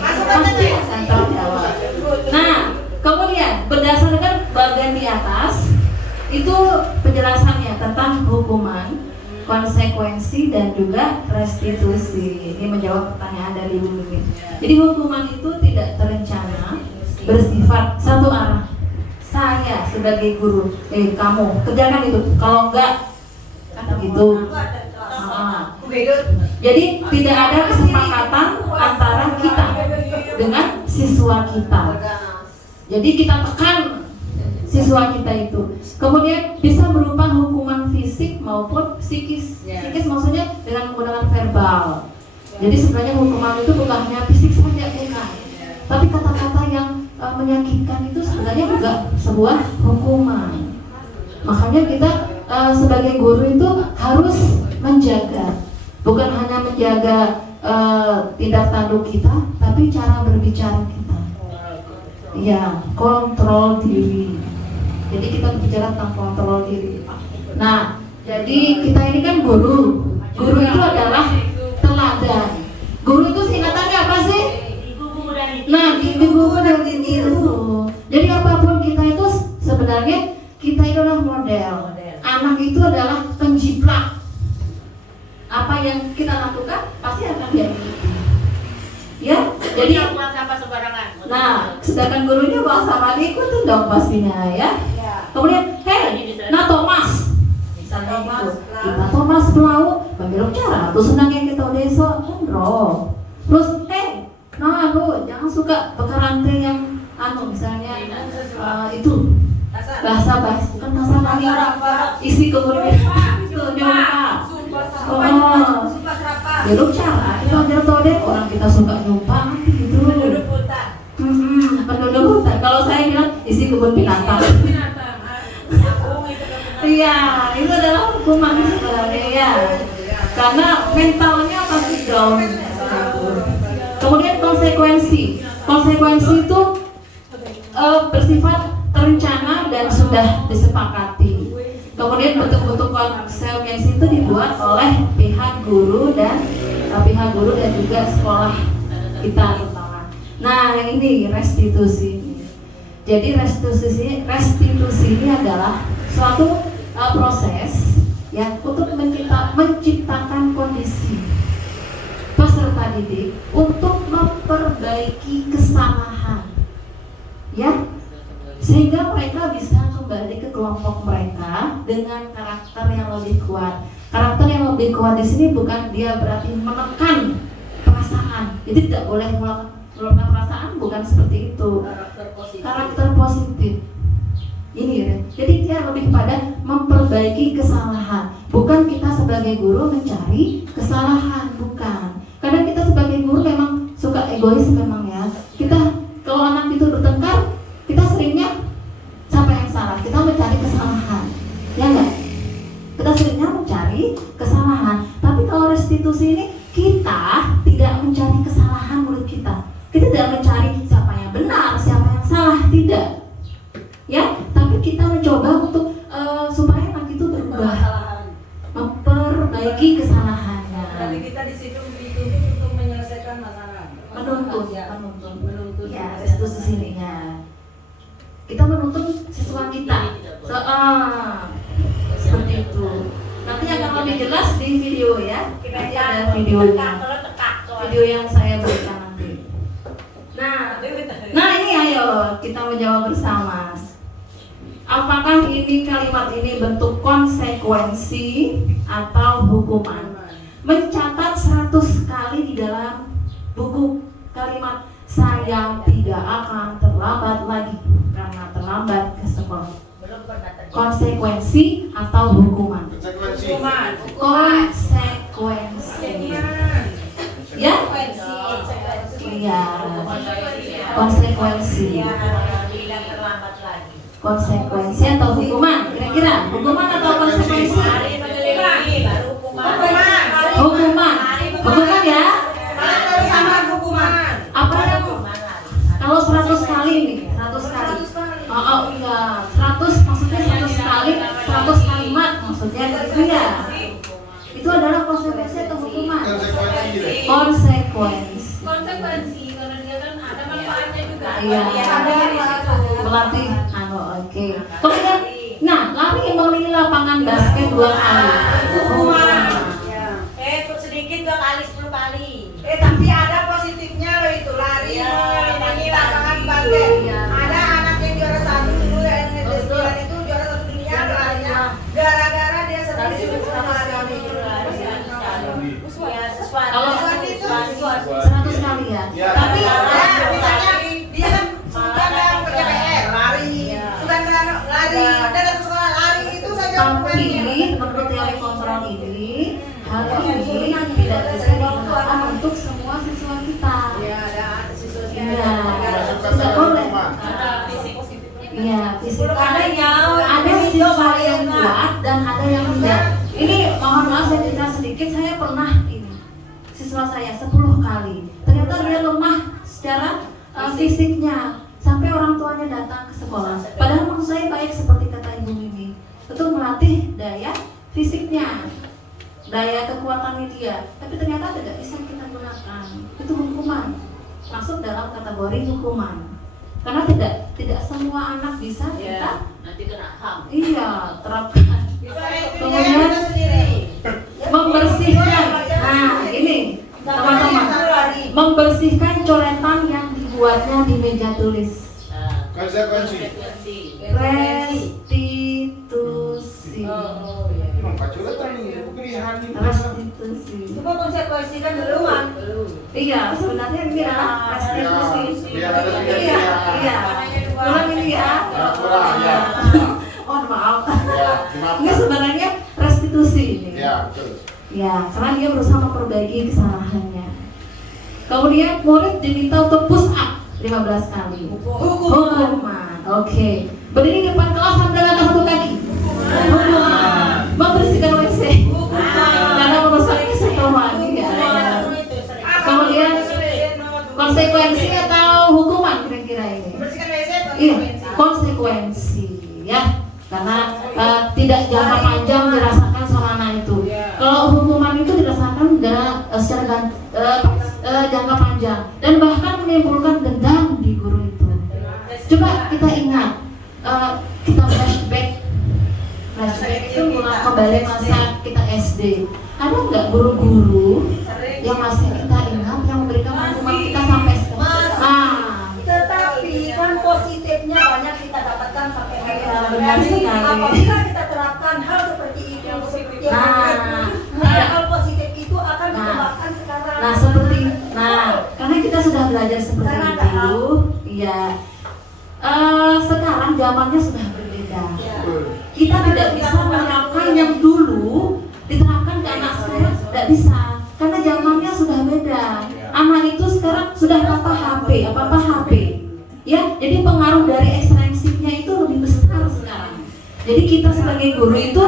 Masuk Pasti akan terjawab. Nah, kemudian berdasarkan bagian di atas itu penjelasannya tentang hukuman, konsekuensi dan juga restitusi. Ini menjawab pertanyaan dari Ibu Mimin. Jadi hukuman itu tidak terencana, bersifat satu arah. Saya sebagai guru, kamu kerjakan itu. Kalau enggak, gitu. Jadi tidak ada kesepakatan antara kita dengan siswa kita. Jadi kita tekan siswa kita itu. Kemudian bisa berupa hukuman fisik maupun psikis. Psikis maksudnya dengan menggunakan verbal. Jadi sebenarnya hukuman itu bukan hanya fisik saja, bukan. Tapi kata-kata yang menyakitkan itu sebenarnya juga sebuah hukuman. Makanya kita sebagai guru itu harus menjaga, bukan hanya menjaga tindak tanduk kita, tapi cara berbicara kita. Ya, kontrol diri. Jadi kita bicara tentang kontrol diri. Nah, jadi kita ini kan guru. Guru itu adalah teladan. Guru itu singkatannya apa sih? Nah, ibu dan ditiru. Jadi apapun kita itu sebenarnya kita itu adalah model. Anak itu adalah penjiplak. Apa yang kita lakukan pasti akan dia ikuti. Ya, jadi buang sampah sembarangan. nah, sedangkan gurunya buang sampah ikutin dong pastinya ya. Kemudian, Thomas, misalnya itu, kita Thomas Pelau, panggil Belok cara, terus senangnya kita udah esok kan roh. Terus nah lu jangan suka pekerante yang misalnya itu bahasa bukan bahasa kali isi kemudian itu nyumpa. Sumpah serapah. Belok cara, itu akhirnya tau deh orang kita suka nyumpa gitu. Penduduk hutan. Penduduk hutan. Kalau saya bilang isi kebun binatang. Binatang. Nyambung itu ke binatang. Iya, itu adalah hukuman sebenarnya ya. Karena mentalnya pasti down. Kemudian konsekuensi itu bersifat terencana dan sudah disepakati. Kemudian bentuk-bentuk konsekuensi itu dibuat oleh pihak guru dan juga sekolah kita terutama. Nah ini restitusi. Jadi restitusi ini adalah suatu proses ya untuk menciptakan kondisi peserta didik untuk memperbaiki kesalahan ya, sehingga mereka bisa kembali ke kelompok mereka dengan karakter yang lebih kuat. Karakter yang lebih kuat di sini bukan dia berarti menekan perasaan, jadi tidak boleh melakukan perasaan, bukan seperti itu. Karakter positif ini ya. Jadi dia lebih pada memperbaiki kesalahan, bukan kita sebagai guru mencari kesalahan, bukan. Karena kita sebagai guru memang suka egois memang ya. Kita kalau anak itu bertengkar, kita seringnya siapa yang salah? Kita mencari kesalahan, ya enggak? Kita seringnya mencari kesalahan. Tapi kalau restitusi ini kita tidak mencari kesalahan murid kita. Kita tidak mencari siapa yang benar, siapa yang salah, tidak. Ya, tapi kita mencoba untuk supaya anak itu berubah, memperbaiki kesalahannya. Berarti kita di situ dituntut untuk menyelesaikan masalah. Menuntut. Ya, restitusi sininya. Kita menuntut siswa kita. Seperti itu. Nanti akan lebih jelas di video ya. Nanti ada videonya. Video yang saya berikan nanti. Nah ini ayo kita menjawab bersama. Apakah ini kalimat ini bentuk konsekuensi atau hukuman? Mencatat 100 kali di dalam buku kalimat saya tidak akan terlambat lagi karena terlambat ke sekolah. Konsekuensi atau hukuman? Konsekuensi. Ya? Iya. Konsekuensi. Konsekuensi atau hukuman? Kira-kira hukuman atau konsekuensi? Hukuman ya? Sama hukuman. Apa yang kalau 100 kali nih? 100 kali. Oh iya, 100 maksudnya 100 kali, 100 kalimat maksudnya gitu ya. Itu adalah konsekuensi atau hukuman? Konsekuensi. Karena dia kan ada manfaatnya juga. Iya. Melatih oke. Kemudian lari memilih lapangan basket 2 kali. Hukuman. Itu sedikit 2 kali 10 kali. Tapi ada positifnya loh itu lari ini lapangan basket. Ada anak yang juara 1 dulu yang Destilan itu juara 1 dunia larinya gara-gara dia sering lari. Kalau 100 kali ya. Tapi misalnya dia kan suka dalam kerja PR lari, suka lari dalam sekolah lari itu saja. tapi menurut teori kontrol ini hal ini tidak bisa digunakan untuk semua siswa kita. Ya ada siswa Iya, tidak boleh. Iya, fisik ada siswa yang kuat dan ada yang tidak. Ini mohon maaf saya cerita sedikit, saya pernah ini siswa saya 10 kali. Ternyata dia lemah secara fisiknya sampai orang tuanya datang ke sekolah. Padahal maksud saya baik seperti kata Ibu Mimi, itu melatih daya fisiknya, daya kekuatannya dia. Tapi ternyata tidak bisa kita gunakan. Itu hukuman, masuk dalam kategori hukuman. Karena tidak semua anak bisa kita Nanti kena HAM. iya terapkan. Kemudian membersihkan. Nah ini teman-teman, membersihkan coretan yang dibuatnya di meja tulis. Konsekuensi. Restitusi. Memang paculah tadi pilihan ini. Restitusi. Cuma konsekuensinya duluan. Iya, sebenarnya ini adalah restitusi. Biar ada tiga Iya, pilihan. iya. Kurang ini ya. Kurang ya. Oh maaf. Ya, Ini dimaafkan. sebenarnya restitusi ini. Ya, betul. Ya, karena dia berusaha memperbaiki kesalahannya. Kemudian murid diminta untuk push up 15 kali. Hukuman. Oke. Berdiri di depan kelas sambil angkat satu kaki. Hukuman. Membersihkan WC. Karena merusak kesehatan. Ya. Kemudian konsekuensi atau hukuman kira-kira ini? Bersihkan WC atau Iya, konsekuensi? konsekuensi ya. Karena tidak jangka panjang dirasakan sama anak itu. Kalau hukuman itu dirasakan secara jangka panjang dan bahkan menimbulkan dendam di guru itu. Coba kita ingat, kita flashback itu ulang kembali masa kita SD. Ada nggak guru-guru yang masih kita ingat yang memberikan hukuman kita sampai sekarang? Tetapi kan positifnya banyak kita dapatkan sampai hari ini. Benar sekali. Apabila kita terapkan hal seperti itu, hal positif itu akan dikembangkan sekarang. Karena kita sudah belajar seperti itu, ya. Sekarang zamannya sudah berbeda. Kita tidak bisa menerapkan yang dulu diterapkan ke anak sekarang, tidak bisa. Karena zamannya sudah beda. Anak itu sekarang sudah apa HP. Ya, jadi pengaruh dari ekstrensifnya itu lebih besar sekarang. Jadi kita sebagai guru itu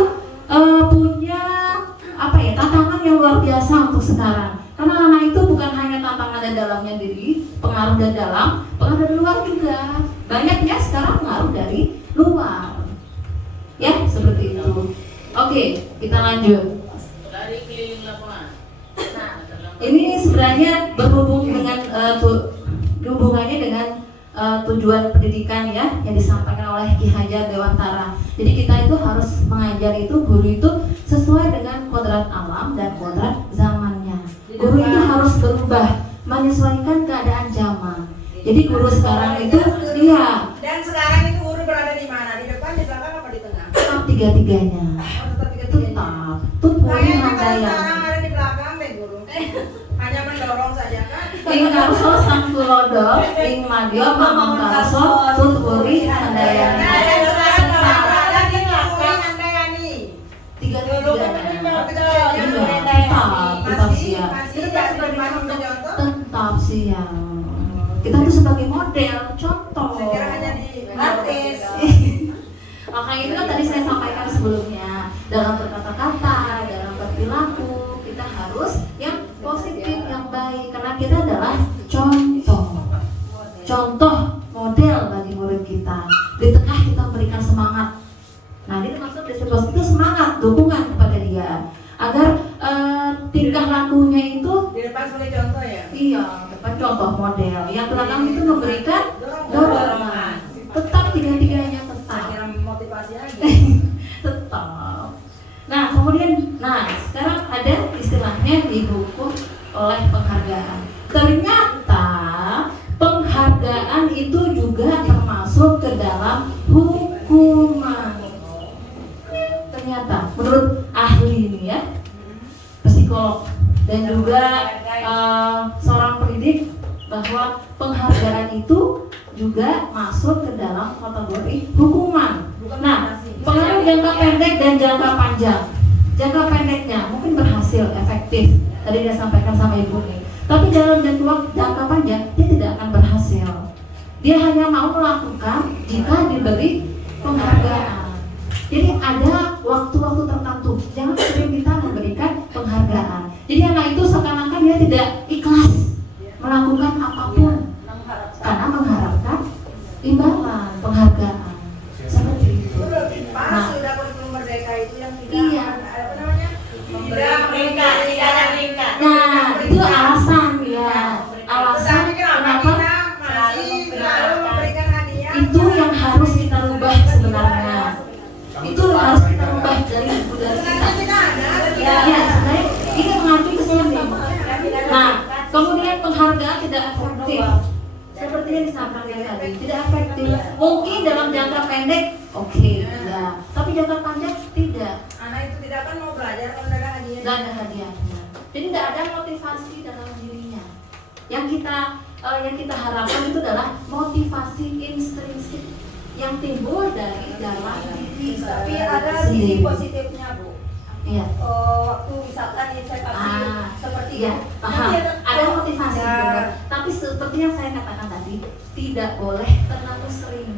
punya tantangan yang luar biasa untuk sekarang. Karena anak itu bukan hanya tantangan dari dalamnya diri, pengaruh dari dalam, pengaruh dari luar juga. Banyaknya sekarang pengaruh dari luar. Ya, seperti itu. Oke, kita lanjut. Dari keliling lapangan. Ini sebenarnya berhubung dengan hubungannya dengan tujuan pendidikan ya yang disampaikan oleh Ki Hajar Dewantara. Jadi kita itu harus mengajar itu guru itu sesuai dengan kodrat alam dan kodrat zamannya. Guru itu harus berubah menyesuaikan keadaan zaman. Jadi guru sekarang itu Dan sekarang itu guru berada di mana? Di depan, di belakang, apa di tengah? tetap tiga-tiganya. Tetap tiga-tiganya. Tetap Kayaknya kan handaya. sekarang ada di belakang deh guru. Hanya mendorong saja kan? Ing karso sang tulodo, ing madya mamang karso tuturi handayani. Nah, dan sekarang kalau berada di belakang Handayani. Tetap siap. Masih di depan untuk contoh. Tetap siap. Kita tuh sebagai model, contoh. Saya kira hanya di artis. Makanya itu kan tadi saya sampaikan sebelumnya, dalam berkata-kata, dalam berperilaku kita harus yang positif, yang baik, karena kita adalah contoh model bagi murid kita. Di tengah kita memberikan semangat. Nah, ini termasuk disiplin itu semangat, dukungan kepada dia agar tingkah lakunya itu Di depan sebagai contoh ya. iya, depan contoh model. Yang belakang itu memberikan dorongan. Tetap tiga-tiganya tetap. Kira motivasi aja. Tetap. Nah, kemudian, sekarang ada istilahnya didukung oleh penghargaan. Ternyata penghargaan itu juga termasuk ke dalam hukuman. Ternyata, menurut ahli ini ya, psikolog dan juga seorang pendidik, bahwa penghargaan itu juga masuk ke dalam kategori hukuman. Nah, pengaruh jangka pendek dan jangka panjang. Jangka pendeknya mungkin berhasil, efektif. Tadi dia sampaikan sama ibu nih. Tapi dalam jangka panjang dia tidak akan berhasil. Dia hanya mau melakukan jika diberi penghargaan. Jadi ada waktu-waktu tertentu. Jangan sering kita memberikan penghargaan. Jadi anak itu seakan-akan dia tidak ikhlas melakukan apapun karena mengharapkan imbalan, penghargaan. Seperti itu. Pas sudah kurikulum merdeka itu yang tidak Iya. apa namanya? Tidak ada ringkat. Nah, itu alasan ya. Alasan Tapi kenapa kenapa kita masih selalu memberikan hadiah? itu yang harus kita rubah sebenarnya. Itu harus kita rubah dari budaya kita. Sebenarnya tidak ada. Ya, sebenarnya ini mengacu ke sini. Nah, kemudian penghargaan tidak efektif. Seperti yang disampaikan tadi, tidak efektif. Mungkin dalam jangka pendek, oke, ya. Tapi jangka panjang tidak. Anak itu tidak apa? belajar kalau nggak ada hadiah. nggak ada hadiahnya. Jadi nggak ada motivasi dalam dirinya. Yang kita harapkan itu adalah motivasi intrinsik yang timbul dari dalam diri. Tapi ada sisi sendiri. positifnya, Bu. Iya. Waktu misalkan saya kasih seperti Iya, paham. Ada motivasi, Ya. benar. Tapi seperti yang saya katakan tadi, tidak boleh terlalu sering.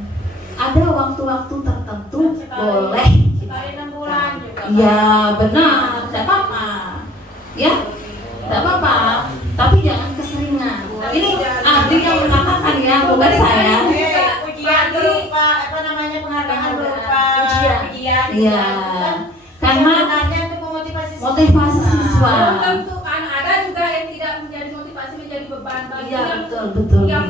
Ada waktu-waktu tertentu boleh. Sekali 6 bulan juga. Ya benar, tidak apa-apa. Ya, tidak apa-apa. Tapi jangan keseringan. Ini ahli yang mengatakan ya, bukan saya. Ujian berupa apa namanya penghargaan berupa Ujian. ujian. Iya. Karena sebenarnya untuk memotivasi motivasi siswa. belum tentu kan ada juga yang tidak menjadi motivasi menjadi beban bagi Iya, yang betul. yang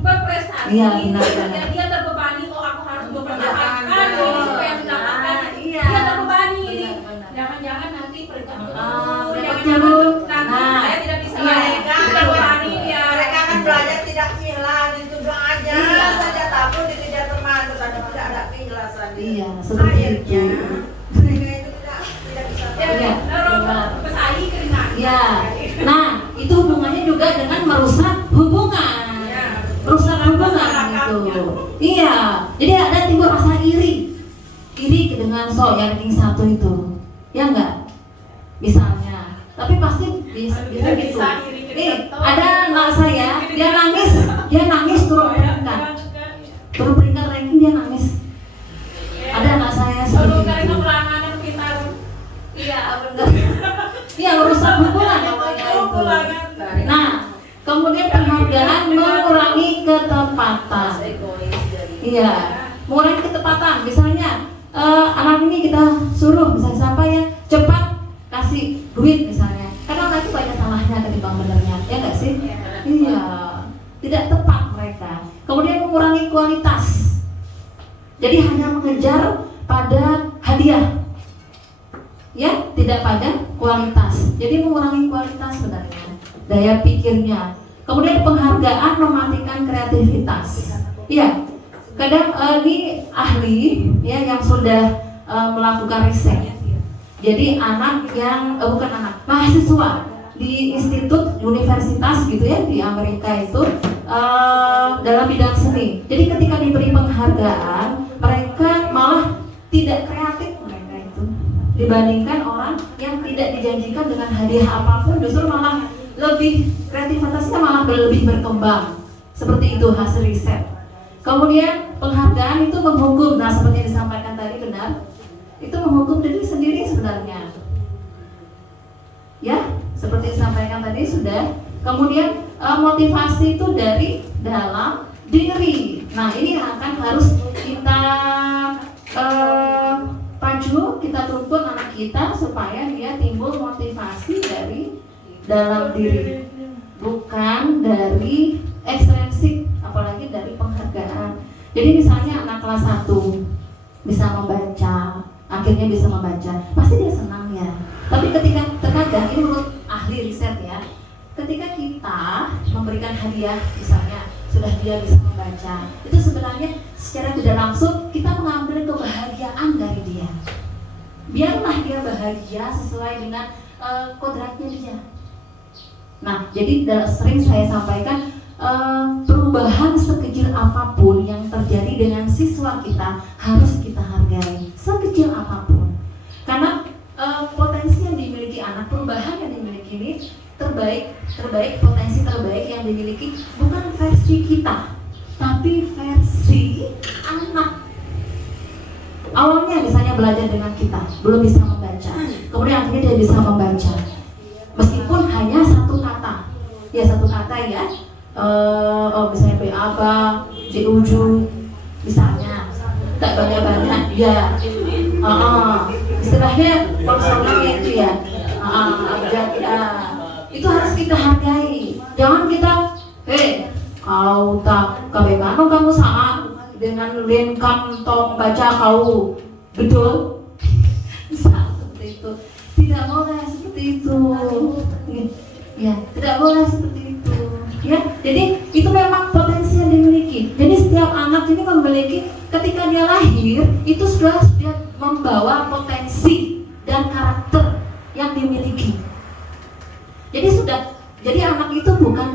berprestasi. Iya, benar. Dan dia terbebani, oh aku harus mempertahankan Iya. ini supaya mendapatkan. Iya. Dia terbebani ini. Benar. Jangan-jangan nanti peringkat peringkat jangan turun. nanti Nah, saya tidak bisa iya. lagi terbebani dia. Mereka kan belajar tidak ikhlas, itu belajar Iya. saja takut dikejar teman, tetapi tidak ada keikhlasan. Iya, seperti itu. Mereka itu tidak bisa. Iya, Naruh benar. pesaing keringat. Ya, nah itu hubungannya juga dengan merusak hubungan, Ya. merusak hubungan itu. Iya, jadi ada timbul rasa iri dengan ranking 1 itu, ya enggak? Misalnya, tapi pasti bisa gitu. Nih, ada anak saya, dia nangis turun peringkat ranking, dia nangis. Ada anak saya Kalau seperti dari itu. kekurangan yang pintar. Iya, benar. Iya, merusak hubungan namanya itu. Nah, kemudian penghargaan mengurangi ketepatan. Iya, mengurangi ketepatan. Misalnya anak ini kita suruh misalnya siapa ya cepat kasih duit misalnya. Karena mereka banyak salahnya ketimbang benernya, ya nggak sih? Iya, tidak tepat mereka. Kemudian mengurangi kualitas. Jadi hanya mengejar pada hadiah. Ya, tidak pada kualitas. Jadi mengurangi kualitas sebenarnya daya pikirnya. Kemudian penghargaan mematikan kreativitas. Iya, kadang ini ahli ya yang sudah melakukan riset. Jadi anak yang bukan anak, mahasiswa di institut universitas gitu ya di Amerika itu dalam bidang seni. Jadi ketika diberi penghargaan, mereka malah tidak kreatif mereka itu dibandingkan orang yang tidak dijanjikan dengan hadiah apapun, justru malah lebih kreativitasnya malah lebih berkembang. Seperti itu hasil riset. Kemudian penghargaan itu menghukum. Nah, seperti yang disampaikan tadi benar, itu menghukum diri sendiri sebenarnya. Ya, seperti disampaikan tadi sudah. Kemudian motivasi itu dari dalam diri. Nah, ini akan harus kita pacu, kita tuntun anak kita supaya dia timbul motivasi dari dalam diri, bukan dari ekstrinsik, apalagi dari penghargaan. Jadi misalnya anak kelas 1 bisa membaca, akhirnya bisa membaca, pasti dia senang ya. Tapi ketika terkadang, ini menurut ahli riset ya, ketika kita memberikan hadiah misalnya sudah dia bisa membaca, itu sebenarnya secara tidak langsung kita mengambil kebahagiaan dari dia. Biarlah dia bahagia sesuai dengan kodratnya dia. Nah, jadi sering saya sampaikan perubahan sekecil apapun yang terjadi dengan siswa kita harus kita hargai, sekecil apapun. Karena potensi yang dimiliki anak, perubahan yang dimiliki ini terbaik, potensi terbaik yang dimiliki bukan versi kita, tapi versi anak. Awalnya misalnya belajar dengan kita, belum bisa membaca, kemudian akhirnya dia bisa membaca, meskipun hanya satu kata ya, misalnya B apa, J ujung, misalnya, tak banyak ya, istilahnya personalnya itu ya, abjad ya. Itu harus kita hargai. Jangan kita, kau tak kabegano kamu sama dengan lin kantong baca kau gedul. Seperti itu. Tidak boleh seperti itu. Ya, tidak boleh seperti itu. Ya, jadi itu memang potensi yang dimiliki. Jadi setiap anak ini memiliki, ketika dia lahir itu sudah dia membawa potensi dan karakter yang dimiliki. Jadi anak itu bukan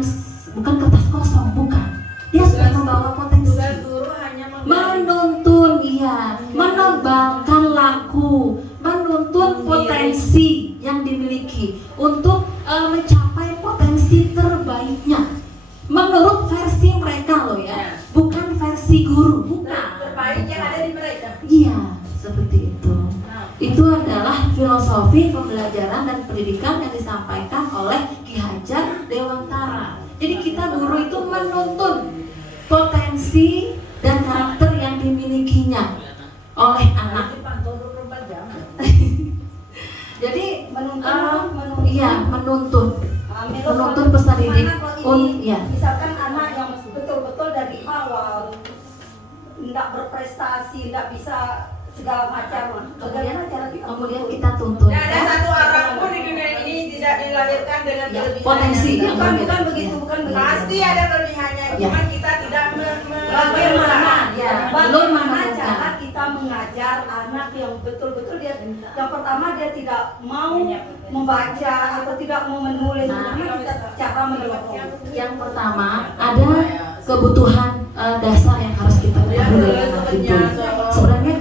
kertas kosong, bukan. Dia sudah membawa potensi. Tugas guru hanya Menuntun, iya, mengembangkan laku, menuntun potensi yang dimiliki untuk mencapai potensi terbaiknya. Menurut versi mereka loh ya, bukan versi guru, bukan. terbaik yang ada di mereka. Iya, seperti itu. Itu adalah filosofi pembelajaran dan pendidikan yang disampaikan oleh Ki Hajar Dewantara. Jadi kita guru itu menuntun potensi dan karakter yang dimilikinya oleh anak. Jadi menuntun pesan didik. Misalkan anak yang betul-betul dari awal tidak berprestasi, tidak bisa segala macam. Kemudian kita tuntun. Tidak ada satu orang pun di dunia ini tidak dilahirkan dengan Ya, kelebihan. potensi yang bukan berbeda. begitu. Pasti ada kelebihannya, Ya. cuma kita tidak Bagaimana Ya, belum bagaimana menemukan. cara kita mengajar anak yang betul-betul dia yang pertama dia tidak mau membaca atau tidak mau menulis. Nah. Bagaimana kita cara mendorong? Yang pertama ada kebutuhan dasar yang harus kita ketahui dari anak itu. Sebenarnya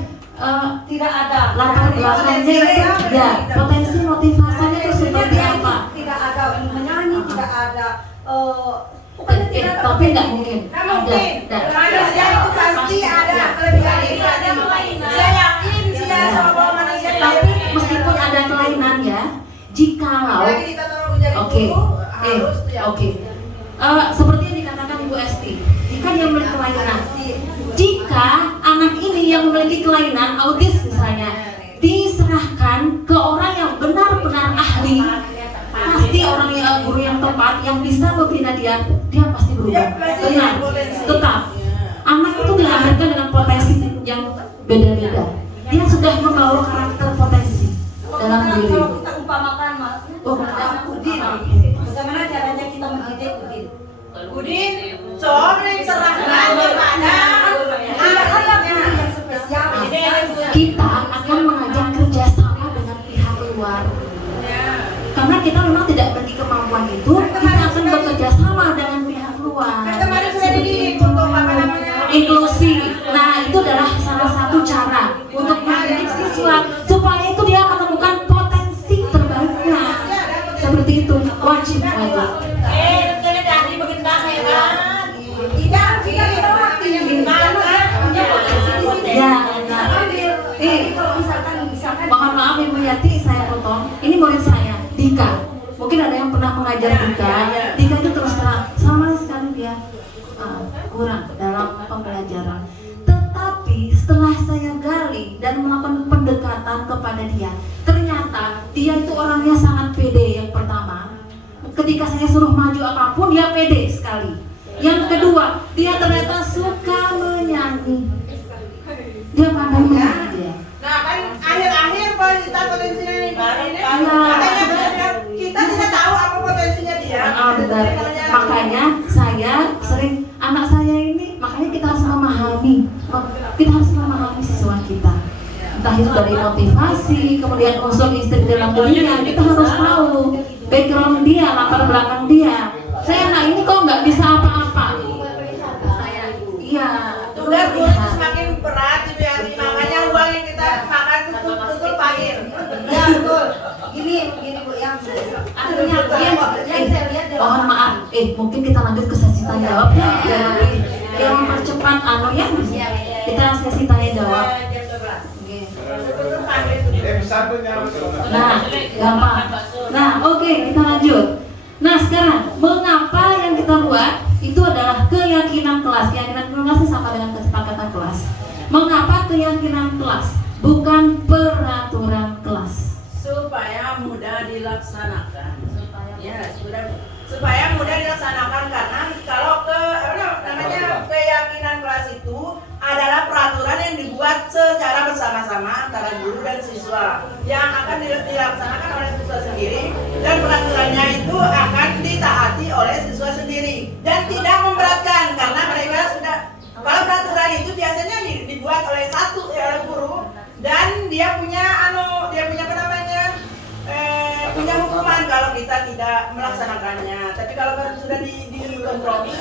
Tidak ada latar belakangnya itu ya potensi motivasinya itu seperti apa? Tidak ada menyanyi, tidak ada pokoknya tidak ada. Tapi nggak mungkin. Nggak mungkin. Ada. Manusia itu pasti ada Ya. kelebihan itu ada kelainan. Saya yakin dia sama manusia. Tapi meskipun ada kelainan ya, jikalau Lagi kita tolong menjadi Oke, guru harus ya. oke. Seperti yang dikatakan Ibu Esti, jika dia memiliki kelainan, jika anak ini yang memiliki kelainan autis misalnya, diserahkan ke orang yang benar-benar ahli, pasti orang yang guru yang tepat yang bisa membina dia pasti berubah. Tenang, tetap. Anak itu dilahirkan dengan potensi yang beda-beda. Dia sudah membawa karakter potensi dalam diri. Kalau kita umpamakan Mas, ada Udin. Bagaimana caranya kita mendidik Udin? Udin, coba serahkan kepada Tidak ada guru yang spesial. Kita akan mengajak kerjasama dengan pihak luar. Karena kita memang tidak memiliki kemampuan itu, kita akan bekerja sama dengan pihak luar. Kan kemarin sudah dididik untuk apa namanya? Inklusi. Nah, itu adalah salah satu cara untuk mendidik siswa supaya itu dia menemukan potensi terbaiknya. Seperti itu, wajib. Kena jadi begitu hebat. Tidak, kita latih. Karena dia punya potensi di sini. Ya, Kita ambil. Kalau misalkan mohon maaf Ibu Yati, saya potong. Ini murid saya, Dika. Mungkin ada yang pernah mengajar Dika. Dika itu terus terang sama sekali dia kurang dalam pembelajaran. Tetapi setelah saya gali dan melakukan pendekatan kepada dia, ternyata dia itu orangnya sangat pede. Yang pertama, ketika saya suruh maju apapun dia pede sekali. Yang kedua, dia ternyata suka menyanyi. Dia pandai menyanyi dia. Nah kan akhir-akhir kalau kita potensinya ini, kita tidak tahu apa potensinya dia. Benar. Makanya saya sering anak saya ini, makanya kita harus memahami siswa kita. Entah itu dari motivasi, kemudian unsur istri dalam dirinya, kita harus tahu background dia, latar belakang dia. Saya anak ini kok nggak bisa apa-apa. Iya. Tugas guru itu semakin berat Ibu Yati, makanya uang yang kita makan tutup pahit. ya betul. Gini Bu yang akhirnya yang saya lihat Mohon maaf, mungkin kita lanjut ke sesi tanya jawab ya, biar mempercepat ya. Kita sesi tanya jawab. Tutup pahit. Besar tuh nyampe. Nah, gampang. Nah, oke, kita lanjut. Nah, sekarang mengapa yang kita buat itu adalah keyakinan kelas. Keyakinan kelas itu sama dengan kesepakatan kelas. Mengapa keyakinan kelas, bukan peraturan kelas? Supaya mudah dilaksanakan. Ya, supaya mudah dilaksanakan karena kalau keyakinan kelas itu adalah peraturan yang dibuat secara bersama-sama antara guru dan siswa yang akan dilaksanakan oleh siswa sendiri, dan peraturannya itu akan ditaati oleh siswa sendiri dan tidak memberatkan karena mereka sudah, kalau peraturan itu biasanya dibuat oleh oleh guru dan dia punya apa namanya melaksanakannya. Tapi kalau sudah di kompromi,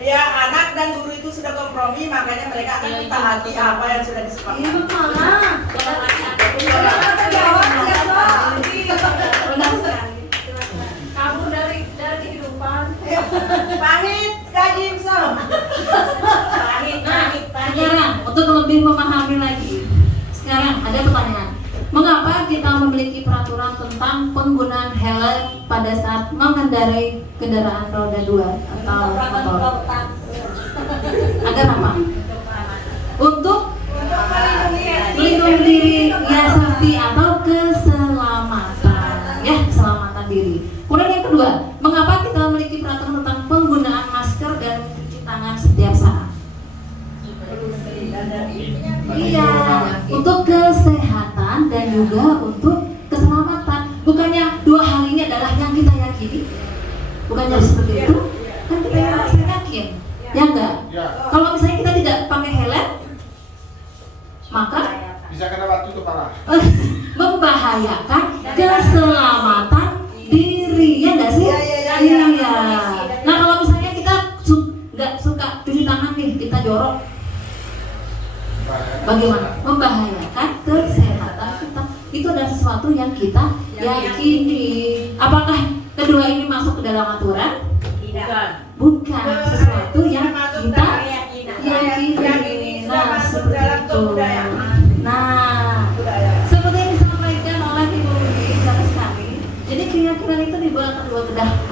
ya anak dan guru itu sudah kompromi, makanya mereka akan mentaati apa yang sudah disepakati. Ini mana? Kabur dari kehidupan. Pahit, gaji so. Sekarang untuk lebih memahami lagi, sekarang ada pertanyaan. Mengapa kita memiliki peraturan tentang penggunaan helm pada saat mengendarai kendaraan roda 2 atau motor? Agar apa? Untuk melindungi diri, ya safety atau keselamatan, ya keselamatan diri. Kemudian yang kedua, mengapa kita memiliki peraturan tentang penggunaan masker dan mencuci tangan setiap saat? Iya, untuk kesehatan dan juga untuk keselamatan. Bukannya dua hal ini adalah yang kita yakini? Bukannya seperti itu? Kan kita yang yakin, ya enggak? Ya. Kalau misalnya kita tidak pakai helm, maka Bisa kena batu tuh parah. membahayakan keselamatan diri, ya enggak sih? Iya. Nah kalau misalnya kita nggak suka cuci tangan nih, kita jorok, bagaimana? Membahayakan kesehatan kita. Itu adalah sesuatu yang kita yakini. Apakah kedua ini masuk ke dalam aturan? Bukan. Sesuatu yang kita yakini. Nah, seperti itu. Nah, seperti yang disampaikan oleh Ibu Rudi sekali. Jadi keyakinan itu dibuat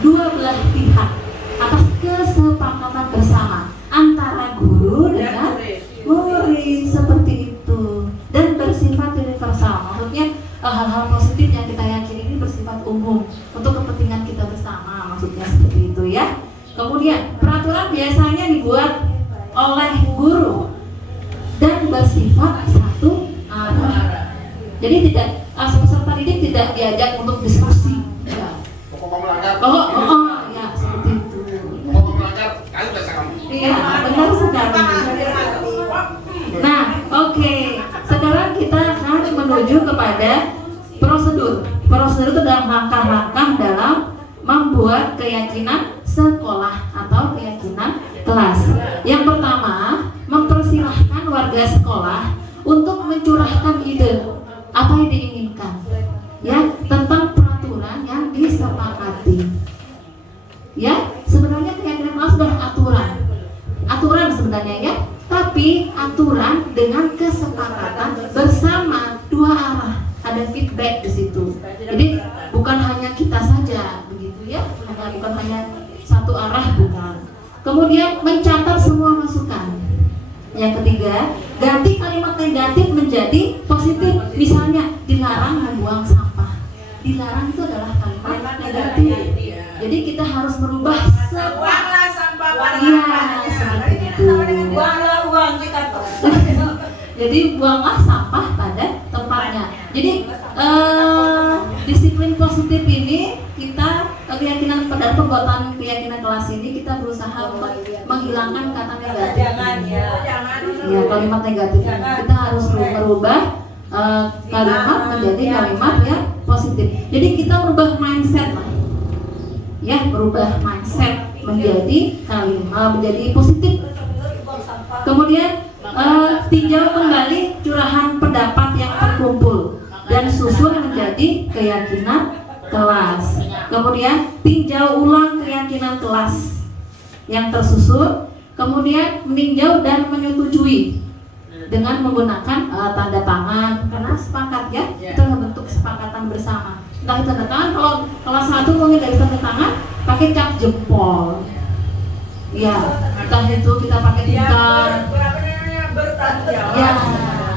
dua belah pihak atas kesepakatan bersama antara guru dengan murid, seperti itu, dan bersifat universal. Maksudnya hal-hal positif yang kita yakini ini bersifat umum untuk kepentingan kita bersama, maksudnya seperti itu ya. Kemudian peraturan biasanya dibuat oleh guru dan bersifat satu arah. Jadi tidak peserta didik tidak diajak untuk diskusi. Ya. Pokok melanggar. Ya seperti itu. Pokok melanggar, kali bahasa kamu. Iya, benar sekali. Nah, oke. Sekarang kita akan menuju kepada prosedur. Prosedur itu adalah langkah-langkah dalam membuat keyakinan sekolah atau keyakinan kelas. Yang pertama, mempersilahkan warga sekolah untuk mencurahkan ide apa yang diinginkan, ya, tentang peraturan yang disepakati. Ya, sebenarnya keyakinan kelas sudah aturan sebenarnya ya, tapi aturan dengan kesepakatan bersama dua arah, ada feedback di situ. Jadi bukan hanya kita saja begitu ya, bukan hanya satu arah, bukan. Kemudian mencatat semua masukan. Yang ketiga, ganti kalimat negatif menjadi positif. Misalnya dilarang membuang sampah. Dilarang itu adalah kalimat negatif. Jadi kita harus merubah Buanglah sampah pada Iya, tempatnya. seperti itu. Buanglah uang di kantong. Jadi buanglah sampah pada tempatnya. Jadi disiplin positif ini kita keyakinan pada pembuatan keyakinan kelas ini kita berusaha untuk menghilangkan kata negatif. Jangan ya. Ya, kalimat negatif. Kita harus merubah kalimat menjadi kalimat yang positif. Jadi kita merubah mindset lah. Ya, berubah mindset menjadi kalimat menjadi positif. Kemudian tinjau kembali curahan pendapat yang terkumpul dan susun menjadi keyakinan kelas. Kemudian tinjau ulang keyakinan kelas yang tersusun. Kemudian meninjau dan menyetujui dengan menggunakan tanda tangan karena sepakat ya, itu bentuk kesepakatan bersama. Entah itu tanda tangan, kalau kelas 1 mungkin dari tanda tangan pakai cap jempol. Ya, entah itu kita pakai bintang. Ya,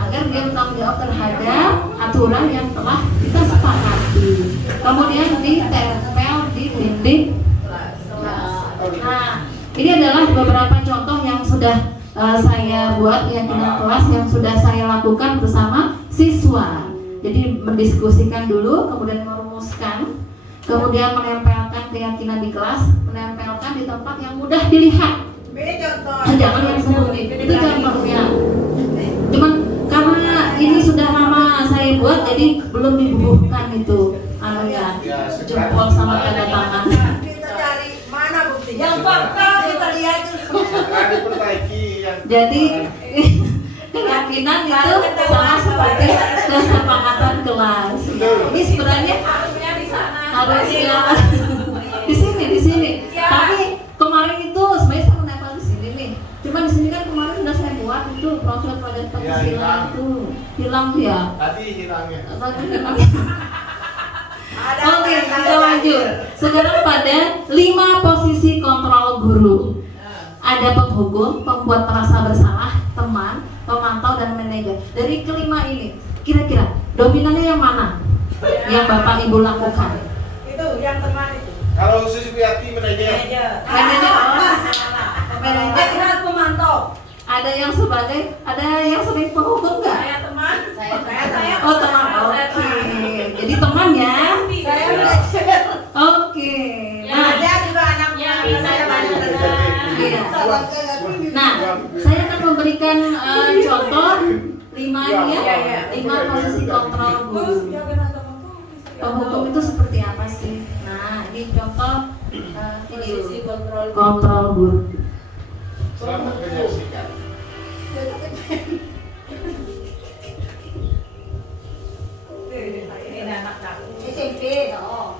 agar dia bertanggung jawab terhadap aturan yang telah kita sepakati. Kemudian ditempel di dinding. Nah, ini adalah beberapa contoh yang sudah saya buat keyakinan kelas yang sudah saya lakukan bersama siswa. Jadi mendiskusikan dulu, kemudian merumuskan, kemudian menempelkan keyakinan di kelas, menempelkan di tempat yang mudah dilihat. Jangan yang sembunyi. Itu contohnya. Cuman karena ini sudah lama saya buat, jadi belum dibubuhkan itu anunya jempol sama tanda tangan. Jadi keyakinan itu sama seperti kesepakatan kelas. Ini sebenarnya Harusnya di sana. harusnya di sini. Tapi kemarin itu sebenarnya saya menempel di sini nih. Cuma di sini kan kemarin sudah saya buat itu profil pada Pancasila itu hilang ya. Tadi hilangnya. Oke, kita lanjut. Sekarang pada 5 posisi kontrol guru. Ada penghukum, pembuat merasa bersalah, teman, pemantau, dan manajer. Dari kelima ini, kira-kira dominannya yang mana? Yang Bapak Ibu lakukan? Itu yang teman itu. Kalau Susiati manajer. Manajer, manajer. Lihat pemantau. Ada yang sebagai, ada yang sering penghukum nggak? Saya teman. Saya. Oh teman, oke. Jadi teman ya. Saya manajer. Oke. Nah, Dia juga anaknya. Saya banyak kenal. iya. Nah, saya akan memberikan contoh 5 ini ya. 5 posisi kontrol guru. Penghukum itu seperti apa sih? Nah, ini contoh video kontrol guru. Selamat menyaksikan. Ini anak aku. SMP. Oh.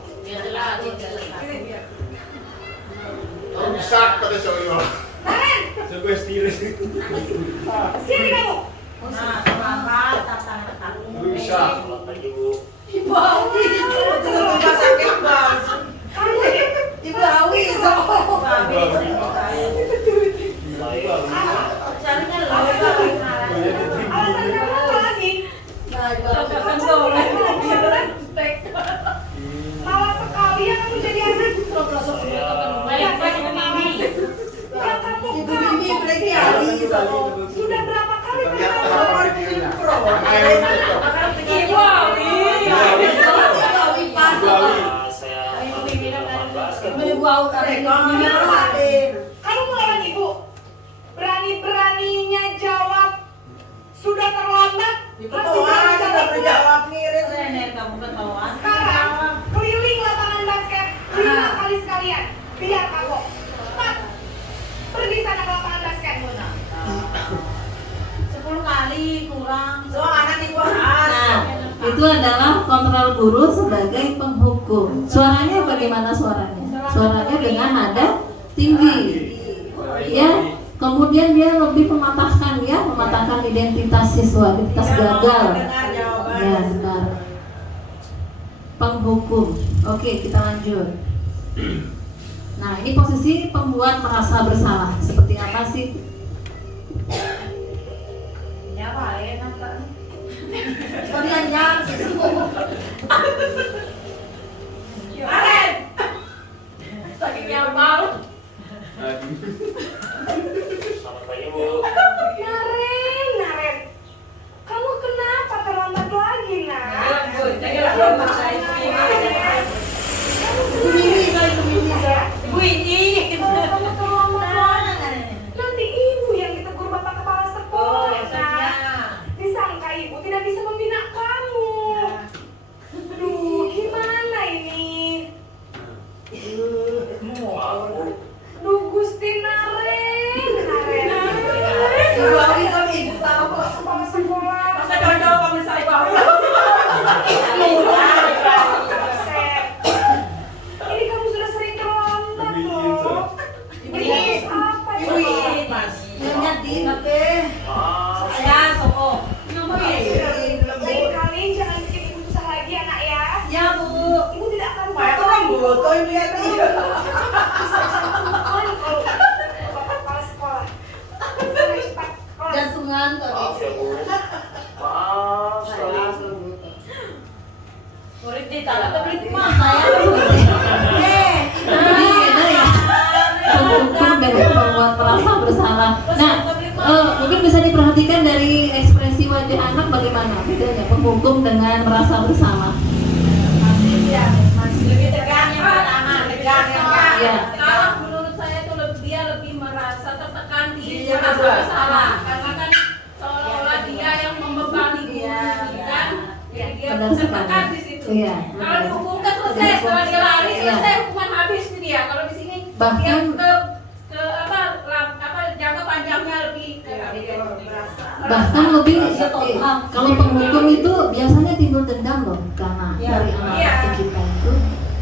Rusak pada soyo. Sebuah stilus. Sini kamu. Nah, mama tantangan aku. Rusak. Ibu Awi. Rumah sakit bang. Ibu Awi. Caranya alasan kamu apa lagi? Malas sekali ya kamu jadi anak. Baik-baik ini. Yang kamu Ibu Mimi berarti Ali. sudah berapa kali Ternyata kamu apa videonya? Ayo cocok. Ibu Awi. Ibu Awi pas. Ibu Awi kali ini. kamu melawan ibu? Berani-beraninya jawab sudah terlambat. Itu doang kita berjawab mirip. Kamu ketahuan. Sekarang keliling lapangan basket 5 kali sekalian. Biar kapok. Cepat. Pergi sana ke lapangan basket. 10 kali kurang. So anak ibu khas. Nah, itu adalah kontrol guru sebagai penghukum. Suaranya bagaimana suaranya? Suaranya dengan nada tinggi. Ya, kemudian dia lebih mematahkan ya, mematahkan identitas siswa, identitas gagal. Dengar jawaban. Ya, benar. Penghukum. Oke, kita lanjut. Nah, ini posisi pembuat merasa bersalah. Seperti apa sih? Ya, Pak, enak kan. Kalian yang Aren. Saking nyampal. Naren. Kamu kenapa terlambat lagi, Nak? Ibu Mimi kali Ibu Mimi. Ibu ini. Kalau kamu terlambat lagi, nanti ibu yang ditegur bapak kepala Oh, sekolah, Nak. Disangka ibu tidak bisa membina kamu. Duh, gimana ini? Duh, Gusti Naren. Ibu Awi kami ibu tahu. Kepala sekolah. Masa dodol kamu saya bawa. Ini kamu sudah sering terlambat loh. Ini apa Ibu ini? ini Mas. Nyanyi di tapi. Saya soko. Lain kali jangan bikin ibu susah lagi anak ya. Ya Bu. Ibu tidak akan Pak itu kan butuh ibu ya. kalau bapak kepala sekolah. Sampai cepat kelas. Jantungan tadi. Murid ditaruh ke beli Mas saya Ini beda ya. Penghukum beda membuat merasa bersalah. Nah, mungkin bisa diperhatikan dari ekspresi wajah anak bagaimana bedanya penghukum dengan merasa bersalah. lebih tegang yang pertama, tegang yang Iya. Kalau menurut saya itu dia lebih merasa tertekan di Iya, merasa betul. bersalah karena kan seolah-olah dia yang membebani guru kan. Jadi dia Benar tertekan sekali. di situ. Iya. Kalau dihukumkan selesai, setelah dia lari Iya. selesai hukuman habis nih dia. Kalau di sini Bahkan- dia ke jangka panjangnya lebih Bahkan lebih Iya, kalau penghukum itu biasanya timbul dendam loh karena Iya. dari anak-anak kita itu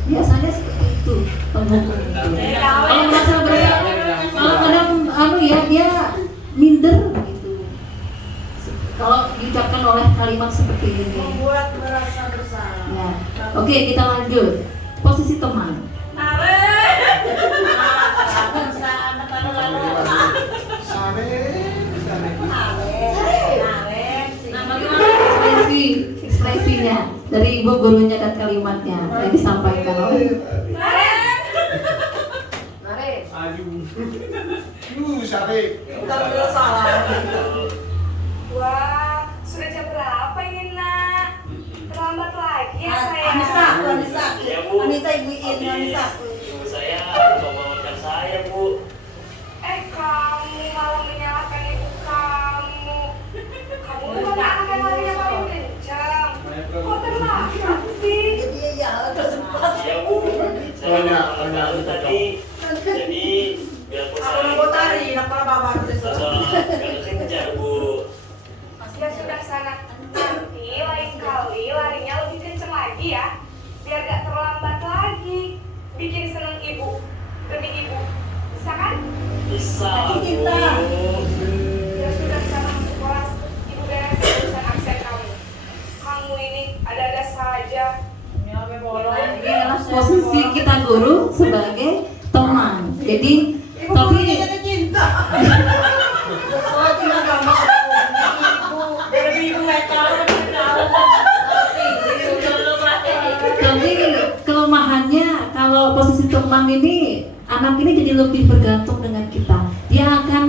biasanya seperti itu penghukum itu. Kalau merasa bersalah, kalau kadang dia minder gitu. Kalau diucapkan oleh kalimat seperti ini. Membuat merasa bersalah. Ya. Oke, kita lanjut. Posisi teman. Nah, bagaimana ekspresinya dari ibu gurunya dan kalimatnya yang disampaikan oleh Aduh, Syarif. Bukan bersalah. Wah, sudah jam berapa ini nak? Terlambat lagi ya sayang. Anita ibuin Anita. Ibu saya membangunkan saya, Bu. Kamu malah menyalahkan ibu kamu. Kamu bukan anak yang larinya paling kencang. Kok terlambat sih? Jadi ya terus sempat. Iya, Bu. Saya Banyak, membangunkan banyak. tadi. Jadi, biarpun Aku saya mau tari, nak bawa terus. agak kejar, Bu. Ya sudah sana. Nanti lain kali larinya lebih kencang lagi ya. Biar gak terlambat lagi. Bikin seneng ibu. Demi ibu. Bisa kan? Bisa, Kasih Bu. kita. Ya sudah sana masuk kelas. Ibu beresin urusan absen kamu. Kamu ini ada-ada saja. ini adalah posisi kita guru sebagai teman. Jadi tapi cinta. Oh, tidak gampang. Dari ibu mereka. tapi kelemahannya kalau posisi teman ini anak ini jadi lebih bergantung dengan kita. Dia akan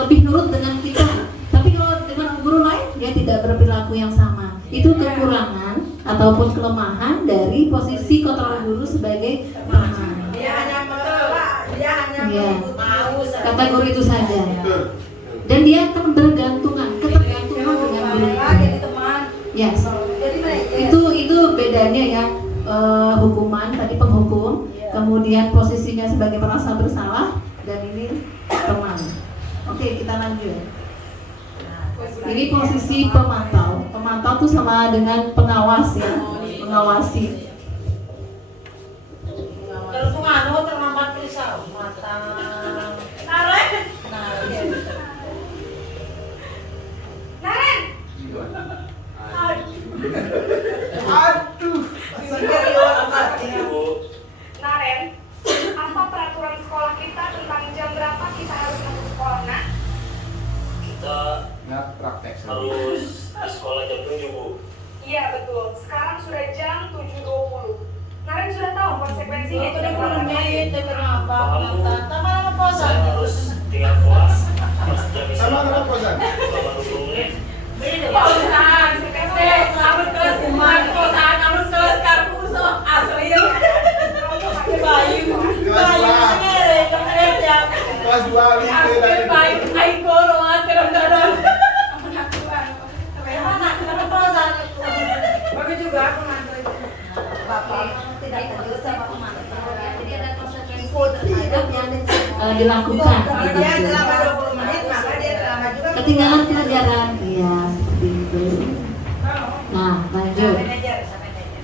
lebih nurut dengan kita. Tapi kalau dengan guru lain dia tidak berperilaku yang sama. Itu kekurangan ataupun kelemahan dari posisi kontrol guru sebagai teman. Dia hanya Iya. mau Kata guru itu saja. Betul. Dan dia akan bergantungan, ketergantungan dengan guru. Jadi teman. Yes. Jadi manajer. Itu bedanya ya, hukuman tadi penghukum, kemudian posisinya sebagai merasa bersalah, dan ini teman. Oke, kita lanjut. Ini posisi pemantau. Pemantau itu sama dengan pengawas ya, mengawasi. Kalau penganu terlambat pisau mata. Naren! Aduh. Bu. Naren, apa peraturan sekolah kita tentang jam berapa kita harus masuk sekolah, nak? Kita Nggak praktek. harus di sekolah jam 7, Bu. Iya betul, sekarang sudah jam 7.20. Naren sudah tahu konsekuensinya. Itu dia belumnya itu kenapa? Kamu, saya harus tinggal kelas pas jam Sama istirahat apa, San? selama 20 menit. Kelas 2 Bagi juga aku nganterin. Bapak tidak terus sama pemantau. Jadi ada konsekuensi terhadap yang dilakukan. Kalau dia selama 20 menit, maka dia selama juga. Ketinggalan pelajaran, iya seperti itu. Nah, lanjut. Manajer.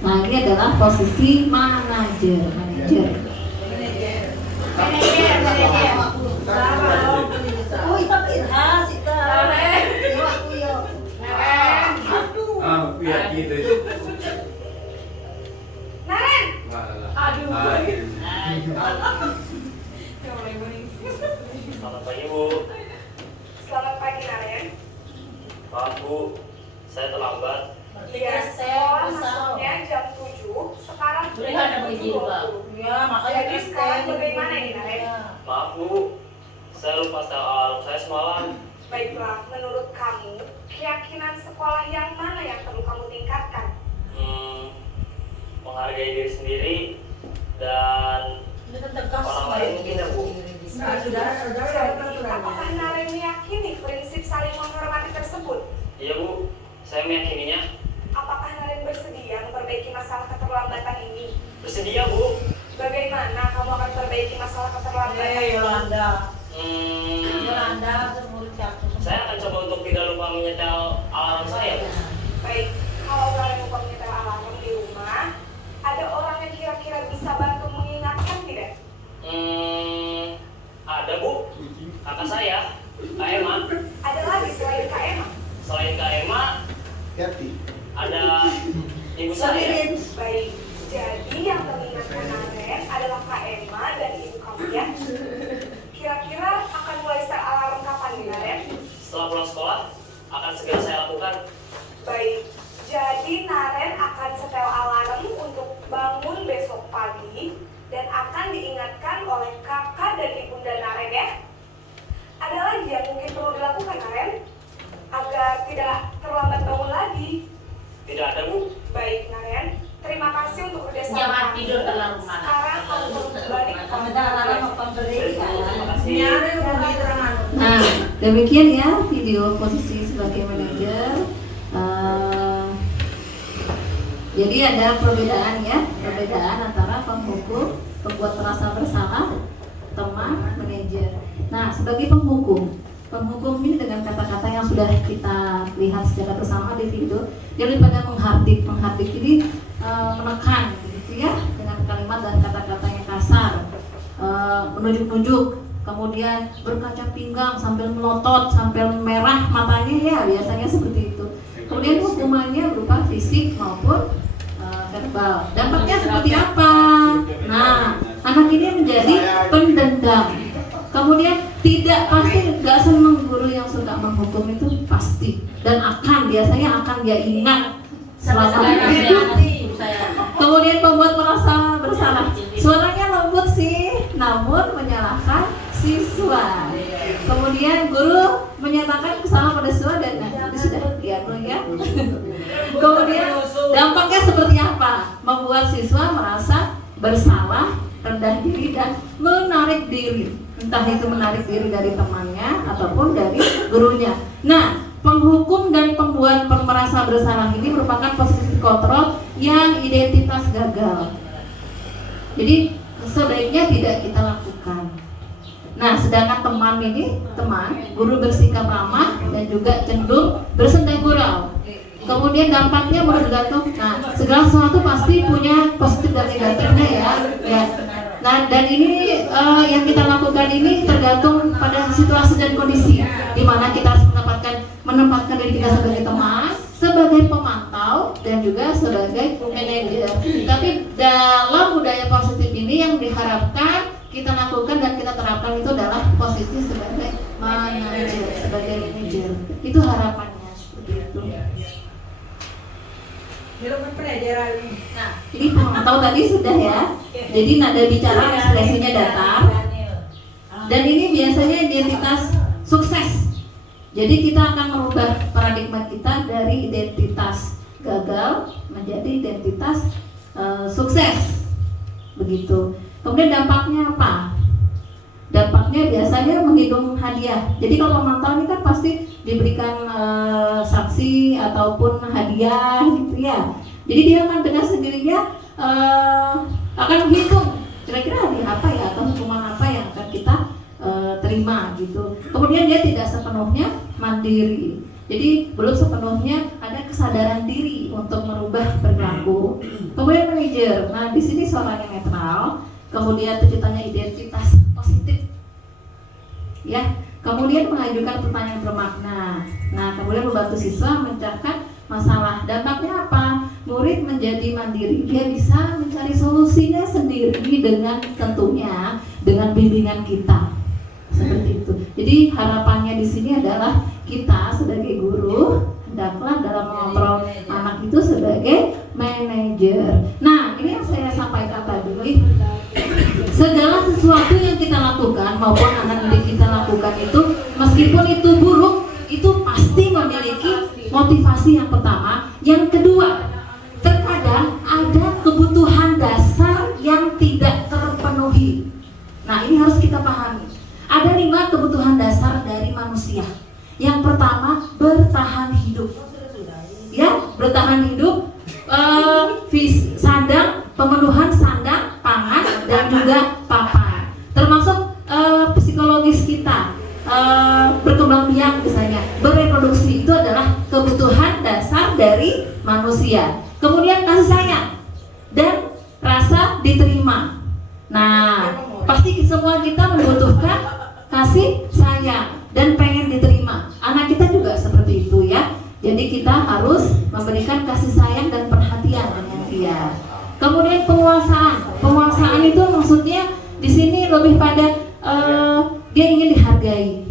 Nah, ini adalah posisi manajer. Oh, itu pirhas itu. Iya, aku yo. Ah, iya gitu. Naren, Selamat pagi, Bu. selamat pagi Naren. Maaf, Bu. Saya terlambat. Iya, sekolah masuknya jam 7, sekarang sudah jam 7.20. Ya, makanya Jadi sekarang bagaimana ini Naren? Maaf, Bu. Saya lupa setel alarm saya semalam. Baiklah, menurut kamu, keyakinan sekolah yang mana yang perlu kamu tingkatkan? Menghargai diri sendiri dan orang lain mungkin ya, Bu. Nah, sudah Apakah Naren meyakini prinsip saling menghormati tersebut? Iya, Bu. Saya meyakininya. Apakah Naren bersedia memperbaiki masalah keterlambatan ini? Bersedia, Bu. Bagaimana kamu akan perbaiki masalah keterlambatan? Yolanda. Saya akan coba untuk tidak lupa akan segera saya lakukan. Baik, jadi Naren akan setel alarm untuk bangun besok pagi dan akan diingatkan oleh kakak dan ibunda Naren ya. Ada lagi yang mungkin perlu dilakukan Naren agar tidak terlambat bangun lagi? Tidak ada, Bu. Baik Naren, terima kasih untuk kerjasama. Jangan kami. tidur terlalu malam. Sekarang kamu perlu balik ke Ada alarm apa Terima kasih. Nyari rugi terangan. Nah, demikian ya video posisi sebagai manajer. Jadi ada perbedaan ya, perbedaan antara penghukum, pembuat merasa bersalah, teman, manajer. Nah, sebagai penghukum ini dengan kata-kata yang sudah kita lihat secara bersama di video, dia lebih pada menghardik ini menekan, gitu ya, dengan kalimat dan kata-kata yang kasar, menunjuk-nunjuk, kemudian berkaca pinggang sambil melotot, sambil merah matanya ya, biasanya seperti itu. Kemudian hukumannya berupa fisik maupun verbal. Dampaknya seperti apa? Nah, anak ini menjadi pendendam. Kemudian pasti nggak senang guru yang suka menghukum itu pasti, dan biasanya akan dia ingat selama hidup. Kemudian pembuat merasa bersalah, suaranya lembut sih, namun menyalahkan siswa. Kemudian guru menyatakan kesalahan pada siswa dan sudah diatur ya. Kemudian dampaknya seperti apa? Membuat siswa merasa bersalah, rendah diri dan menarik diri. Entah itu menarik diri dari temannya ataupun dari gurunya. Nah, penghukum dan pembuat merasa bersalah ini merupakan posisi kontrol yang identitas gagal. Jadi sebaiknya tidak kita lakukan. Nah, sedangkan guru bersikap ramah dan juga cenderung bersenda gurau. Kemudian dampaknya bergantung. Nah, segala sesuatu pasti punya positif dan negatifnya ya. Nah, dan ini yang kita lakukan ini tergantung pada situasi dan kondisi, di mana kita harus menempatkan diri kita sebagai teman, sebagai pemantau, dan juga sebagai manajer. Tapi dalam budaya positif ini yang diharapkan kita lakukan dan kita terapkan itu adalah posisi sebagai manajer. Itu harapannya seperti itu. Nah, ini pemantau tadi sudah ya. Jadi nada bicara ekspresinya datar. Dan ini biasanya identitas sukses. Jadi kita akan merubah paradigma kita dari identitas gagal menjadi identitas sukses. Begitu. Kemudian dampaknya apa? Dampaknya biasanya menghidung hadiah. Jadi kalau pemantau ini kan pasti diberikan saksi ataupun hadiah gitu ya. Jadi dia akan dengan sendirinya akan menghitung kira-kira hadiah apa ya atau hukuman apa yang akan kita terima gitu. Kemudian dia tidak sepenuhnya mandiri. Jadi belum sepenuhnya ada kesadaran diri untuk merubah perilaku. Kemudian manajer. Nah, di sini suaranya netral. Kemudian tuntutannya identitas positif. Ya, kemudian mengajukan pertanyaan bermakna. Nah, kemudian membantu siswa memecahkan masalah. Dampaknya apa? Murid menjadi mandiri. Dia bisa mencari solusinya sendiri dengan tentunya dengan bimbingan kita. Seperti itu. Jadi harapannya di sini adalah kita sebagai guru hendaklah dalam mengontrol anak itu sebagai manajer. Nah, ini yang saya sampaikan tadi. Segala sesuatu yang kita lakukan maupun anak didik kita lakukan itu, meskipun itu buruk, itu pasti memiliki motivasi yang pertama. Yang kedua, terkadang ada kebutuhan dasar yang tidak terpenuhi. Nah, ini harus kita pahami. Ada 5 kebutuhan dasar dari manusia. Yang pertama, bertahan hidup. Ya, bertahan hidup, pemenuhan sandang, pangan, dan juga papan. Termasuk psikologis kita, berkembang biak misalnya, bereproduksi, itu adalah kebutuhan dasar dari manusia. Kemudian kasih sayang dan rasa diterima. Nah, pasti semua kita membutuhkan kasih sayang dan pengen diterima. Anak kita juga seperti itu ya. Jadi kita harus memberikan kasih sayang dan perhatian dengan dia. Kemudian penguasaan itu maksudnya di sini lebih pada dia ingin dihargai.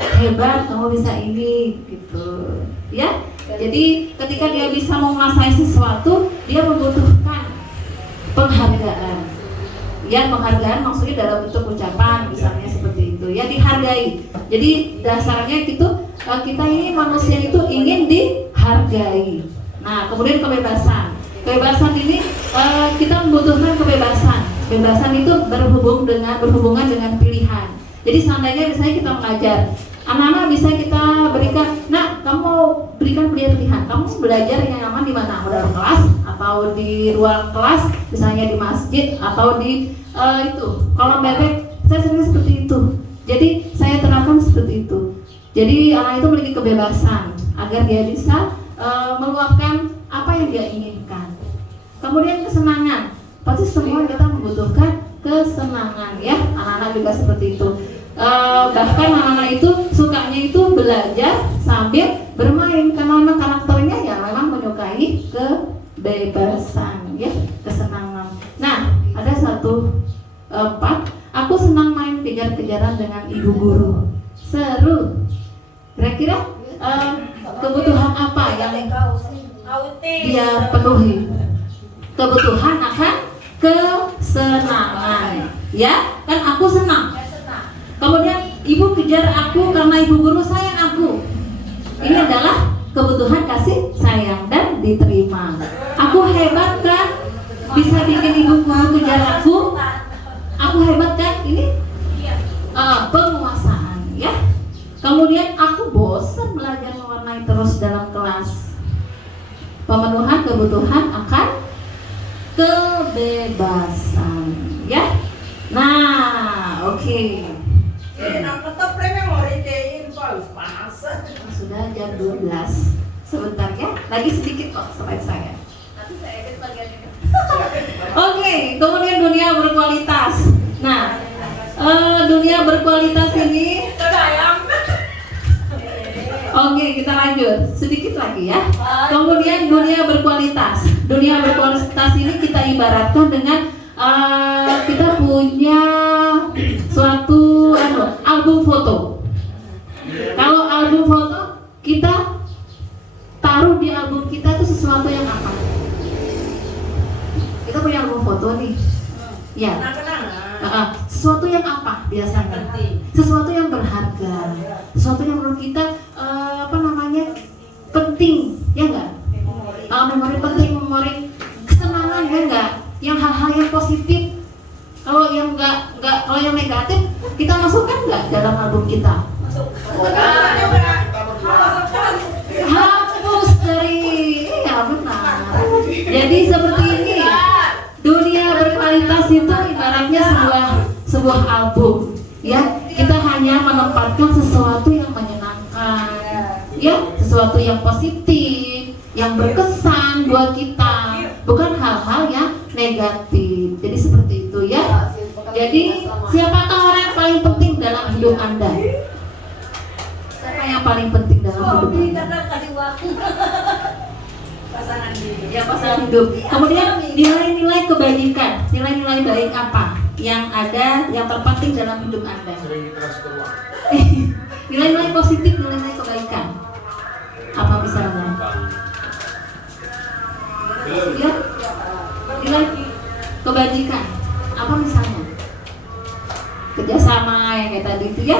Hebat, kamu bisa ini gitu. ya. Jadi ketika dia bisa menguasai sesuatu, dia membutuhkan penghargaan. Ya, penghargaan maksudnya dalam bentuk ucapan, misalnya seperti itu. Ya, dihargai. Jadi dasarnya gitu, kita ini manusia itu ingin dihargai. Nah, kemudian kebebasan. Kebebasan ini kita membutuhkan kebebasan. Kebebasan itu berhubungan dengan pilihan. Jadi seandainya misalnya kita mengajar, anak-anak bisa kita berikan, nah kamu berikan pilihan, kamu belajar yang nyaman di mana? Dalam kelas atau di ruang kelas, misalnya di masjid atau di itu kolam bebek. Saya sendiri seperti itu. Jadi saya terapkan seperti itu. Jadi anak itu memiliki kebebasan agar dia bisa meluapkan apa yang dia inginkan. Kemudian kesenangan, pasti semua kita membutuhkan kesenangan ya. Anak-anak juga seperti itu. Bahkan anak-anak itu sukanya itu belajar sambil bermain karena memang karakternya ya memang menyukai kebebasan ya, kesenangan. Nah, ada satu 4, aku senang main kejar-kejaran dengan ibu guru. Seru. Kira-kira kebutuhan apa yang dia penuhi? Kebutuhan akan kesenangan. Ya, kan aku senang. Kemudian ibu kejar aku karena ibu guru sayang aku. Ini adalah kebutuhan kasih sayang dan diterima. Aku hebat kan? Bisa bikin ibu guru kejar aku. Aku hebat kan? Ini penguasaan ya. Kemudian aku bosan belajar mewarnai terus dalam kelas. Pemenuhan kebutuhan akan kebebasan ya. Nah, oke. Sudah jam 12. Sebentar ya. Lagi sedikit kok slide saya. Nanti saya edit bagian ini. Oke, kemudian dunia berkualitas. Nah, dunia berkualitas ini. Oke, kita lanjut sedikit lagi ya. Kemudian dunia berkualitas. Dunia berkualitas ini kita ibaratkan dengan kita punya suatu album foto. Kalau album foto kita taruh di album kita itu sesuatu yang apa? Kita punya album foto nih. Ya. Sesuatu yang apa biasanya? Sesuatu yang berharga. Sesuatu yang menurut kita penting, ya enggak? Memori penting, memori kesenangan, ya enggak? Yang hal-hal yang positif. Kalau yang kalau yang negatif kita masukkan enggak dalam album kita? Hapus dari, ya benar. Jadi seperti ini. Dunia berkualitas itu ibaratnya sebuah album, ya. Kita hanya menempatkan sesuatu yang menyenangkan, ya, sesuatu yang positif, yang berkesan buat kita, bukan hal-hal yang negatif. Jadi seperti itu ya. Jadi siapakah orang yang paling penting dalam hidup Anda? Siapa yang paling penting dalam hidup Anda? Ya, pasangan hidup. Kemudian nilai-nilai kebajikan, nilai-nilai baik apa yang ada, yang terpenting dalam hidup Anda? Nilai-nilai positif, nilai-nilai kebaikan. Apa misalnya? Ya, nilai kebajikan. Apa misalnya? Kerjasama yang kayak tadi itu ya.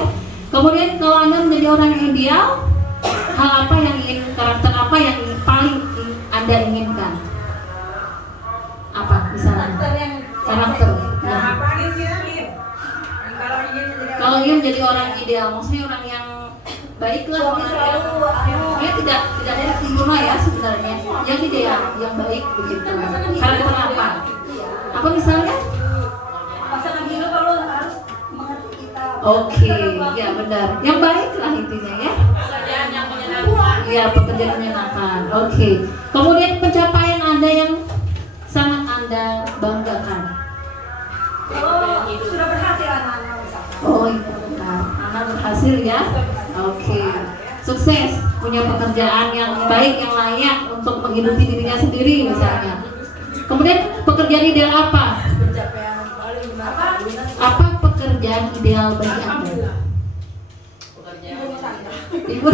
Kemudian kalau Anda menjadi orang yang ideal, hal apa yang karakter apa yang paling Anda inginkan? Apa misalnya? Karakter. Nah. Kalau ingin menjadi orang ideal, maksudnya orang yang baik lah, ya tidak ada sempurna ya sebenarnya. Yang ideal, yang baik begitu. Karakter apa? Apa misalnya? Pasangan hidup kalau harus mengerti kita. Oke, ya benar. Yang baik lah intinya ya. Pekerjaan yang menyenangkan. Ya, pekerjaan menyenangkan. Oke. Kemudian pencapaian Anda yang sangat Anda banggakan. Sudah berhasil anak-anak misalkan. Oh iya benar. Anak berhasil ya. Oke. Sukses, punya pekerjaan yang baik, yang layak untuk menghidupi dirinya sendiri misalnya. Kemudian pekerjaan ideal apa? Apa pekerjaan ideal bagi Anda? Ibu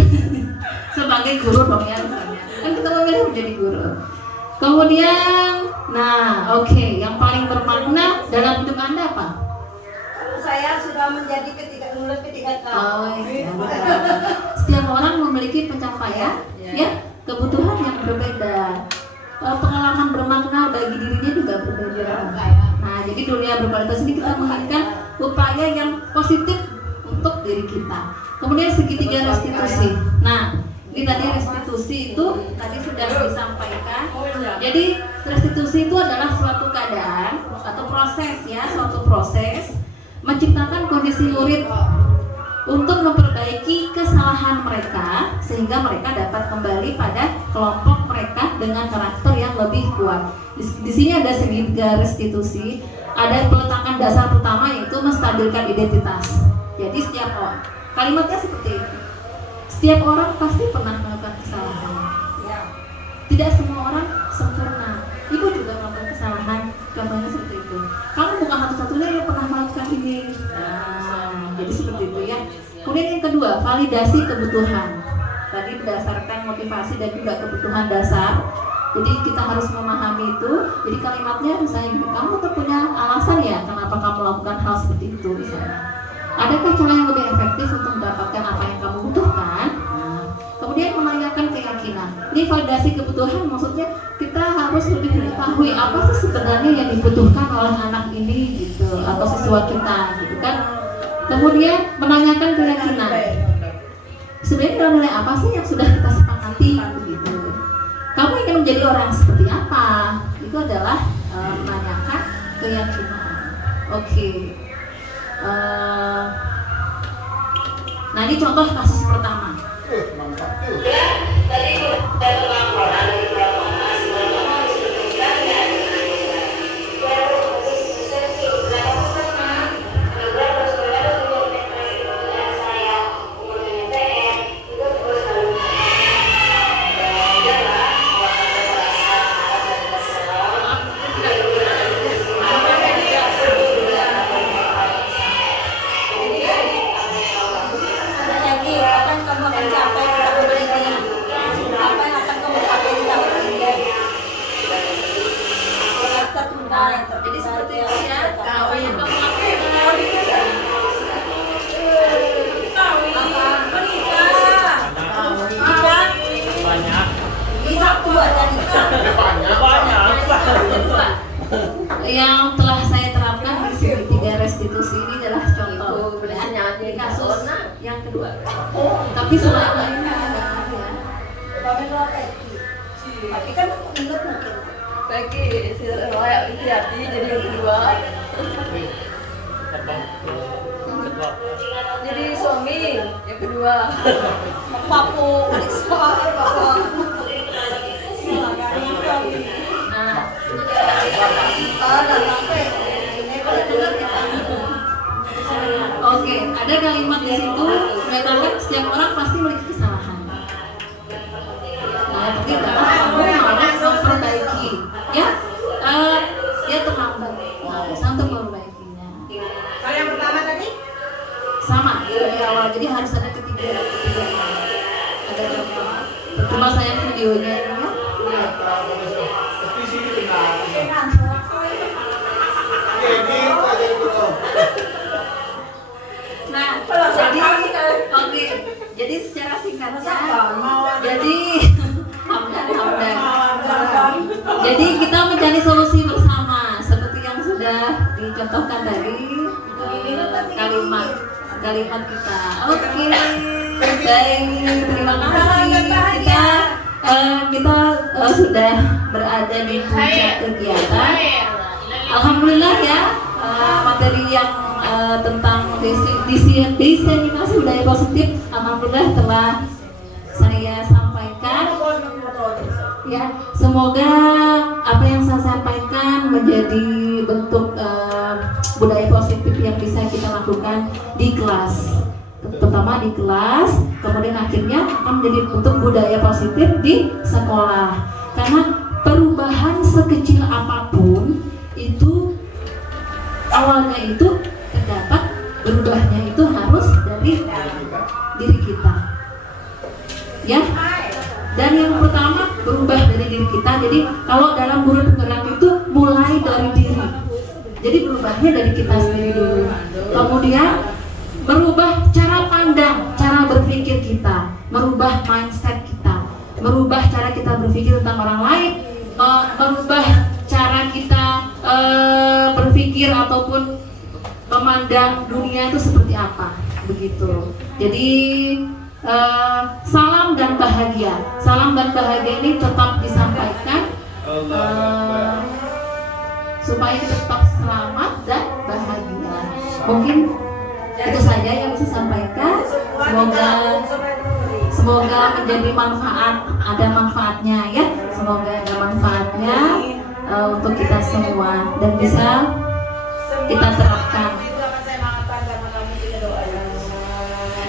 sebagai sebagai guru dong ya misalnya. Kan kita memilih menjadi guru. Kemudian, nah oke, yang paling bermakna dalam hidup Anda apa? Saya sudah menjadi lulus ketiga kali. Oh iya, betul. Setiap orang memiliki pencapaian, ya, kebutuhan yang berbeda. Pengalaman bermakna bagi dirinya juga berbeda. Nah, jadi dunia berkualitas ini kita menginginkan upaya yang positif untuk diri kita. Kemudian segitiga restitusi. Nah, ini tadi restitusi itu tadi sudah disampaikan. Jadi restitusi itu adalah suatu keadaan atau proses ya, suatu proses menciptakan kondisi murid untuk memperbaiki kesalahan mereka sehingga mereka dapat kembali pada kelompok mereka dengan karakter yang lebih kuat. Di sini ada segitiga restitusi, ada peletakan dasar pertama yaitu menstabilkan identitas. Jadi setiap orang, kalimatnya seperti itu. Setiap orang pasti pernah melakukan kesalahan. Tidak semua orang sempurna. Ibu juga melakukan kesalahan, contohnya seperti itu. Kamu bukan satu-satunya yang pernah melakukan ini. Nah, jadi seperti itu ya. Kemudian yang kedua, validasi kebutuhan. Tadi berdasarkan motivasi dan juga kebutuhan dasar. Jadi kita harus memahami itu. Jadi kalimatnya misalnya gini, kamu tuh punya alasan ya kenapa kamu melakukan hal seperti itu misalnya. Adakah cara yang lebih efektif untuk mendapatkan apa yang kamu butuhkan? Nah, kemudian menanyakan keyakinan. Ini validasi kebutuhan maksudnya kita harus lebih mengetahui apa sih sebenarnya yang dibutuhkan oleh anak ini gitu atau siswa kita gitu kan. Kemudian menanyakan keyakinan. Sebenarnya nilai apa sih yang sudah kita sepakati begitu. Kamu ingin menjadi orang seperti apa? Itu adalah menanyakan keyakinan. Oke. Nah ini contoh kasus pertama. Mantap tuh. Tadi saya melaporkan dari beberapa mahasiswa harus diberikan dan Jadi seperti itu ya. Kau yang kamu Banyak. Bisa buat jadi yang telah saya terapkan di segitiga restitusi ini adalah contoh di kasus yang kedua. Tapi selama ini ada ya. Tapi kan ingat mungkin. Lagi saya hati jadi yang kedua. Jadi suami yang kedua. Papu, adik soal bapak. Oke, ada kalimat di situ mengatakan setiap orang pasti memiliki kesalahan. Nah, tapi kamu harus memperbaiki, ya. Dia terlambat, bisa untuk memperbaikinya. Kalau yang pertama tadi? Sama dari awal, jadi harus ada ketiga. Ada contoh. Cuma saya videonya ini ya. Tapi sini benar. Jadi kita jadi betul. Nah, oke. Jadi secara singkatnya, jadi jadi kita mencari solusi bersama seperti yang sudah dicontohkan dari kalimat kita. Oke, baik, terima kasih. Kita sudah berada di puncak kegiatan. Alhamdulillah ya, materi yang tentang diseminasi budaya positif alhamdulillah telah saya sampaikan. Ya, semoga apa yang saya sampaikan menjadi bentuk budaya positif yang bisa kita lakukan di kelas, terutama di kelas, kemudian akhirnya akan menjadi bentuk budaya positif di sekolah. Karena perubahan sekecil apapun itu awalnya itu terdapat berubahnya itu harus dari diri kita. Ya. Dan yang pertama berubah dari diri kita. Jadi kalau dalam guru penggerak itu mulai dari diri. Jadi berubahnya dari kita sendiri dulu. Kemudian merubah cara pandang, cara berpikir kita, merubah mindset kita, merubah cara kita berpikir tentang orang lain, merubah cara kita berpikir ataupun memandang dunia itu seperti apa, begitu. Jadi salam dan bahagia ini tetap disampaikan supaya kita tetap selamat dan bahagia. Mungkin itu saja yang bisa sampaikan. Semoga menjadi manfaat, ada manfaatnya ya. Semoga ada manfaatnya untuk kita semua dan bisa kita terapkan.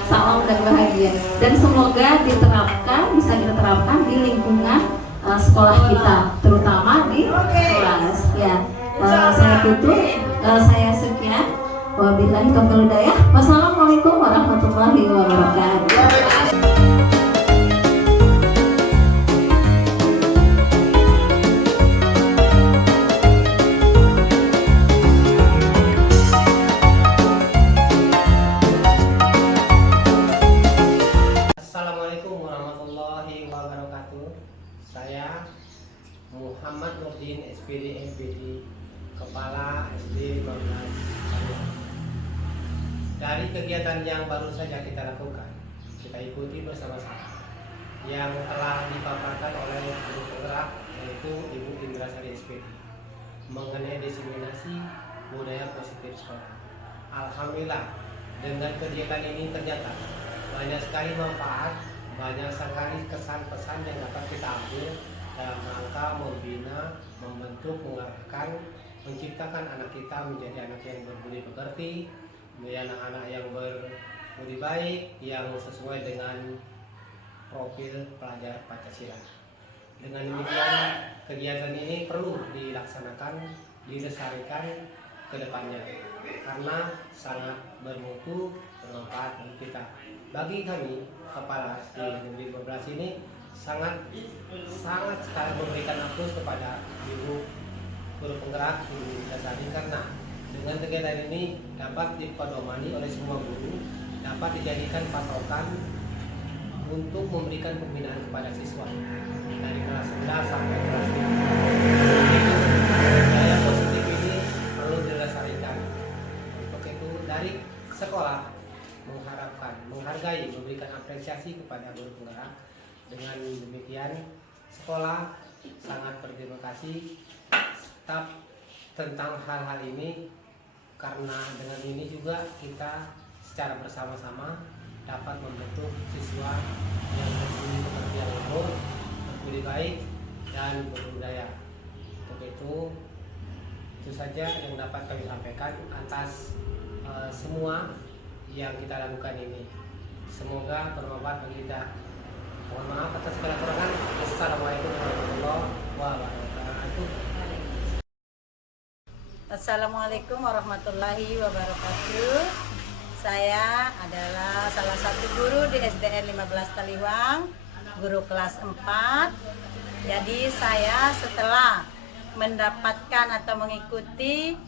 Salam dan bahagia, dan semoga bisa kita terapkan di lingkungan sekolah kita, terutama di kelas ya. Saya tutup, saya sekian. Wabillahi taufiq wal hidayah. Wassalamualaikum warahmatullahi wabarakatuh. Assalamualaikum warahmatullahi wabarakatuh. Saya Muhammad Nurdin, SPD MPD, Kepala SD 15. Dari kegiatan yang baru saja kita lakukan, kita ikuti bersama-sama yang telah dipaparkan oleh guru penggerak, yaitu Ibu Indrasari SPD, mengenai diseminasi budaya positif sekolah. Alhamdulillah, dengan kegiatan ini ternyata banyak sekali manfaat, banyak sekali kesan pesan yang dapat kita ambil dalam rangka membina, membentuk, mengarahkan, menciptakan anak kita menjadi anak yang berbudi pekerti, menjadi anak-anak yang berbudi baik, yang sesuai dengan profil pelajar Pancasila. Dengan demikian, kegiatan ini perlu dilaksanakan, dilestarikan ke depannya, karena sangat bermutu, bermanfaat bagi kita. Bagi kami, Kepala SD Negeri 12 ini sangat sekali memberikan aplaus kepada Ibu Guru Penggerak Ibu Indrasari, karena dengan kegiatan ini dapat dipedomani oleh semua guru, dapat dijadikan patokan untuk memberikan pembinaan kepada siswa dari kelas 11 sampai kelas 5. Budaya positif ini perlu dilestarikan. Untuk itu dari sekolah menghargai, memberikan apresiasi kepada guru penggerak. Dengan demikian, sekolah sangat berterima kasih staf tentang hal-hal ini, karena dengan ini juga kita secara bersama-sama dapat membentuk siswa yang berbudi pekerti, yang lembut, berbudi baik, dan berbudaya. Untuk itu saja yang dapat kami sampaikan atas semua yang kita lakukan ini. Semoga bermanfaat bagi kita. Mohon maaf atas segala kekurangan. Assalamualaikum warahmatullahi wabarakatuh. Assalamualaikum warahmatullahi wabarakatuh. Saya adalah salah satu guru di SDN 15 Taliwang, guru kelas 4. Jadi saya setelah mendapatkan atau mengikuti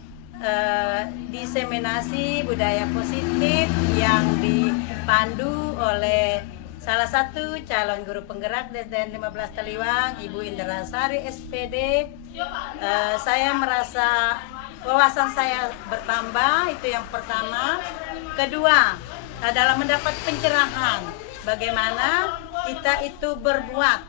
diseminasi budaya positif yang dipandu oleh salah satu calon guru penggerak SDN 15 Taliwang, Ibu Indrasari SPD, saya merasa wawasan saya bertambah, itu yang pertama. Kedua adalah mendapat pencerahan bagaimana kita itu berbuat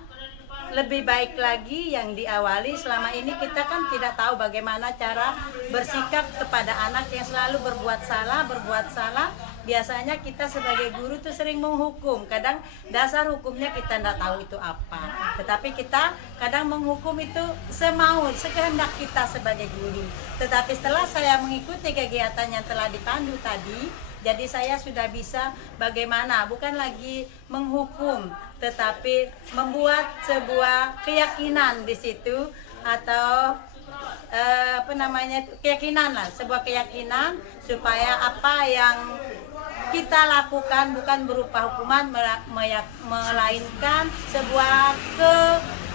lebih baik lagi. Yang diawali selama ini kita kan tidak tahu bagaimana cara bersikap kepada anak yang selalu berbuat salah. Biasanya kita sebagai guru tuh sering menghukum, kadang dasar hukumnya kita tidak tahu itu apa, tetapi kita kadang menghukum itu sekehendak kita sebagai guru. Tetapi setelah saya mengikuti kegiatan yang telah dipandu tadi, jadi saya sudah bisa bagaimana bukan lagi menghukum, tetapi membuat sebuah keyakinan di situ, atau keyakinan lah, sebuah keyakinan supaya apa yang kita lakukan bukan berupa hukuman, melainkan sebuah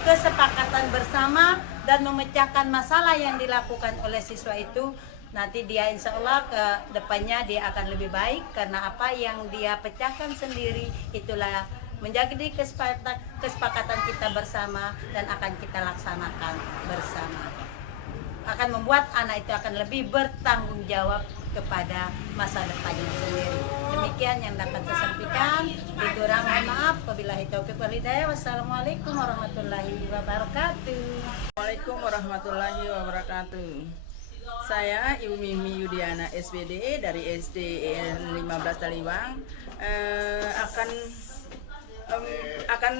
kesepakatan bersama dan memecahkan masalah yang dilakukan oleh siswa itu. Nanti dia insya Allah ke depannya dia akan lebih baik, karena apa yang dia pecahkan sendiri itulah menjadi kesepakatan kita bersama dan akan kita laksanakan bersama. Akan membuat anak itu akan lebih bertanggung jawab kepada masa depannya sendiri. Demikian yang dapat saya sampaikan. Kurang mohon maaf. Wabillahi taufiq wal hidayah. Wassalamualaikum warahmatullahi wabarakatuh. Assalamualaikum warahmatullahi wabarakatuh. Saya Ibu Mimi Yudiana SPD dari SD 15 Taliwang akan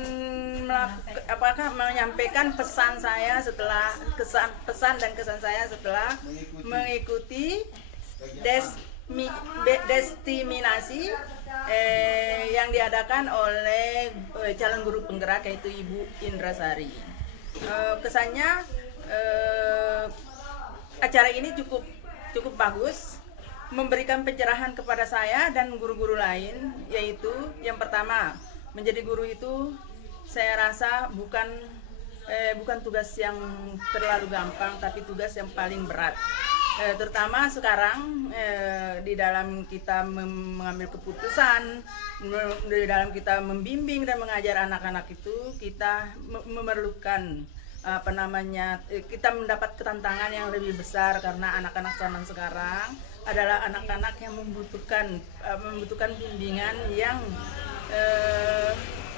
menyampaikan pesan saya setelah pesan dan kesan saya setelah mengikuti destinasi yang diadakan oleh calon guru penggerak yaitu Ibu Indrasari. Kesannya acara ini cukup bagus, memberikan pencerahan kepada saya dan guru-guru lain, yaitu yang pertama, menjadi guru itu saya rasa bukan tugas yang terlalu gampang, tapi tugas yang paling berat. Terutama sekarang di dalam kita mengambil keputusan, di dalam kita membimbing dan mengajar anak-anak itu, kita memerlukan kita mendapat ketantangan yang lebih besar, karena anak-anak zaman sekarang adalah anak-anak yang membutuhkan bimbingan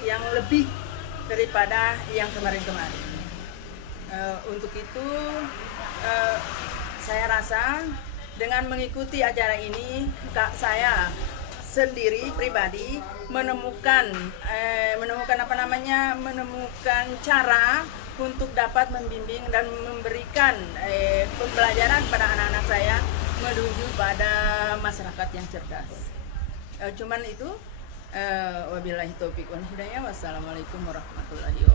yang lebih daripada yang kemarin-kemarin. Untuk itu saya rasa dengan mengikuti acara ini, saya sendiri pribadi menemukan cara untuk dapat membimbing dan memberikan pembelajaran pada anak-anak saya menuju pada masyarakat yang cerdas. Cuman itu, wabillahi taufiq wal hidayah. Wassalamualaikum warahmatullahi wabarakatuh.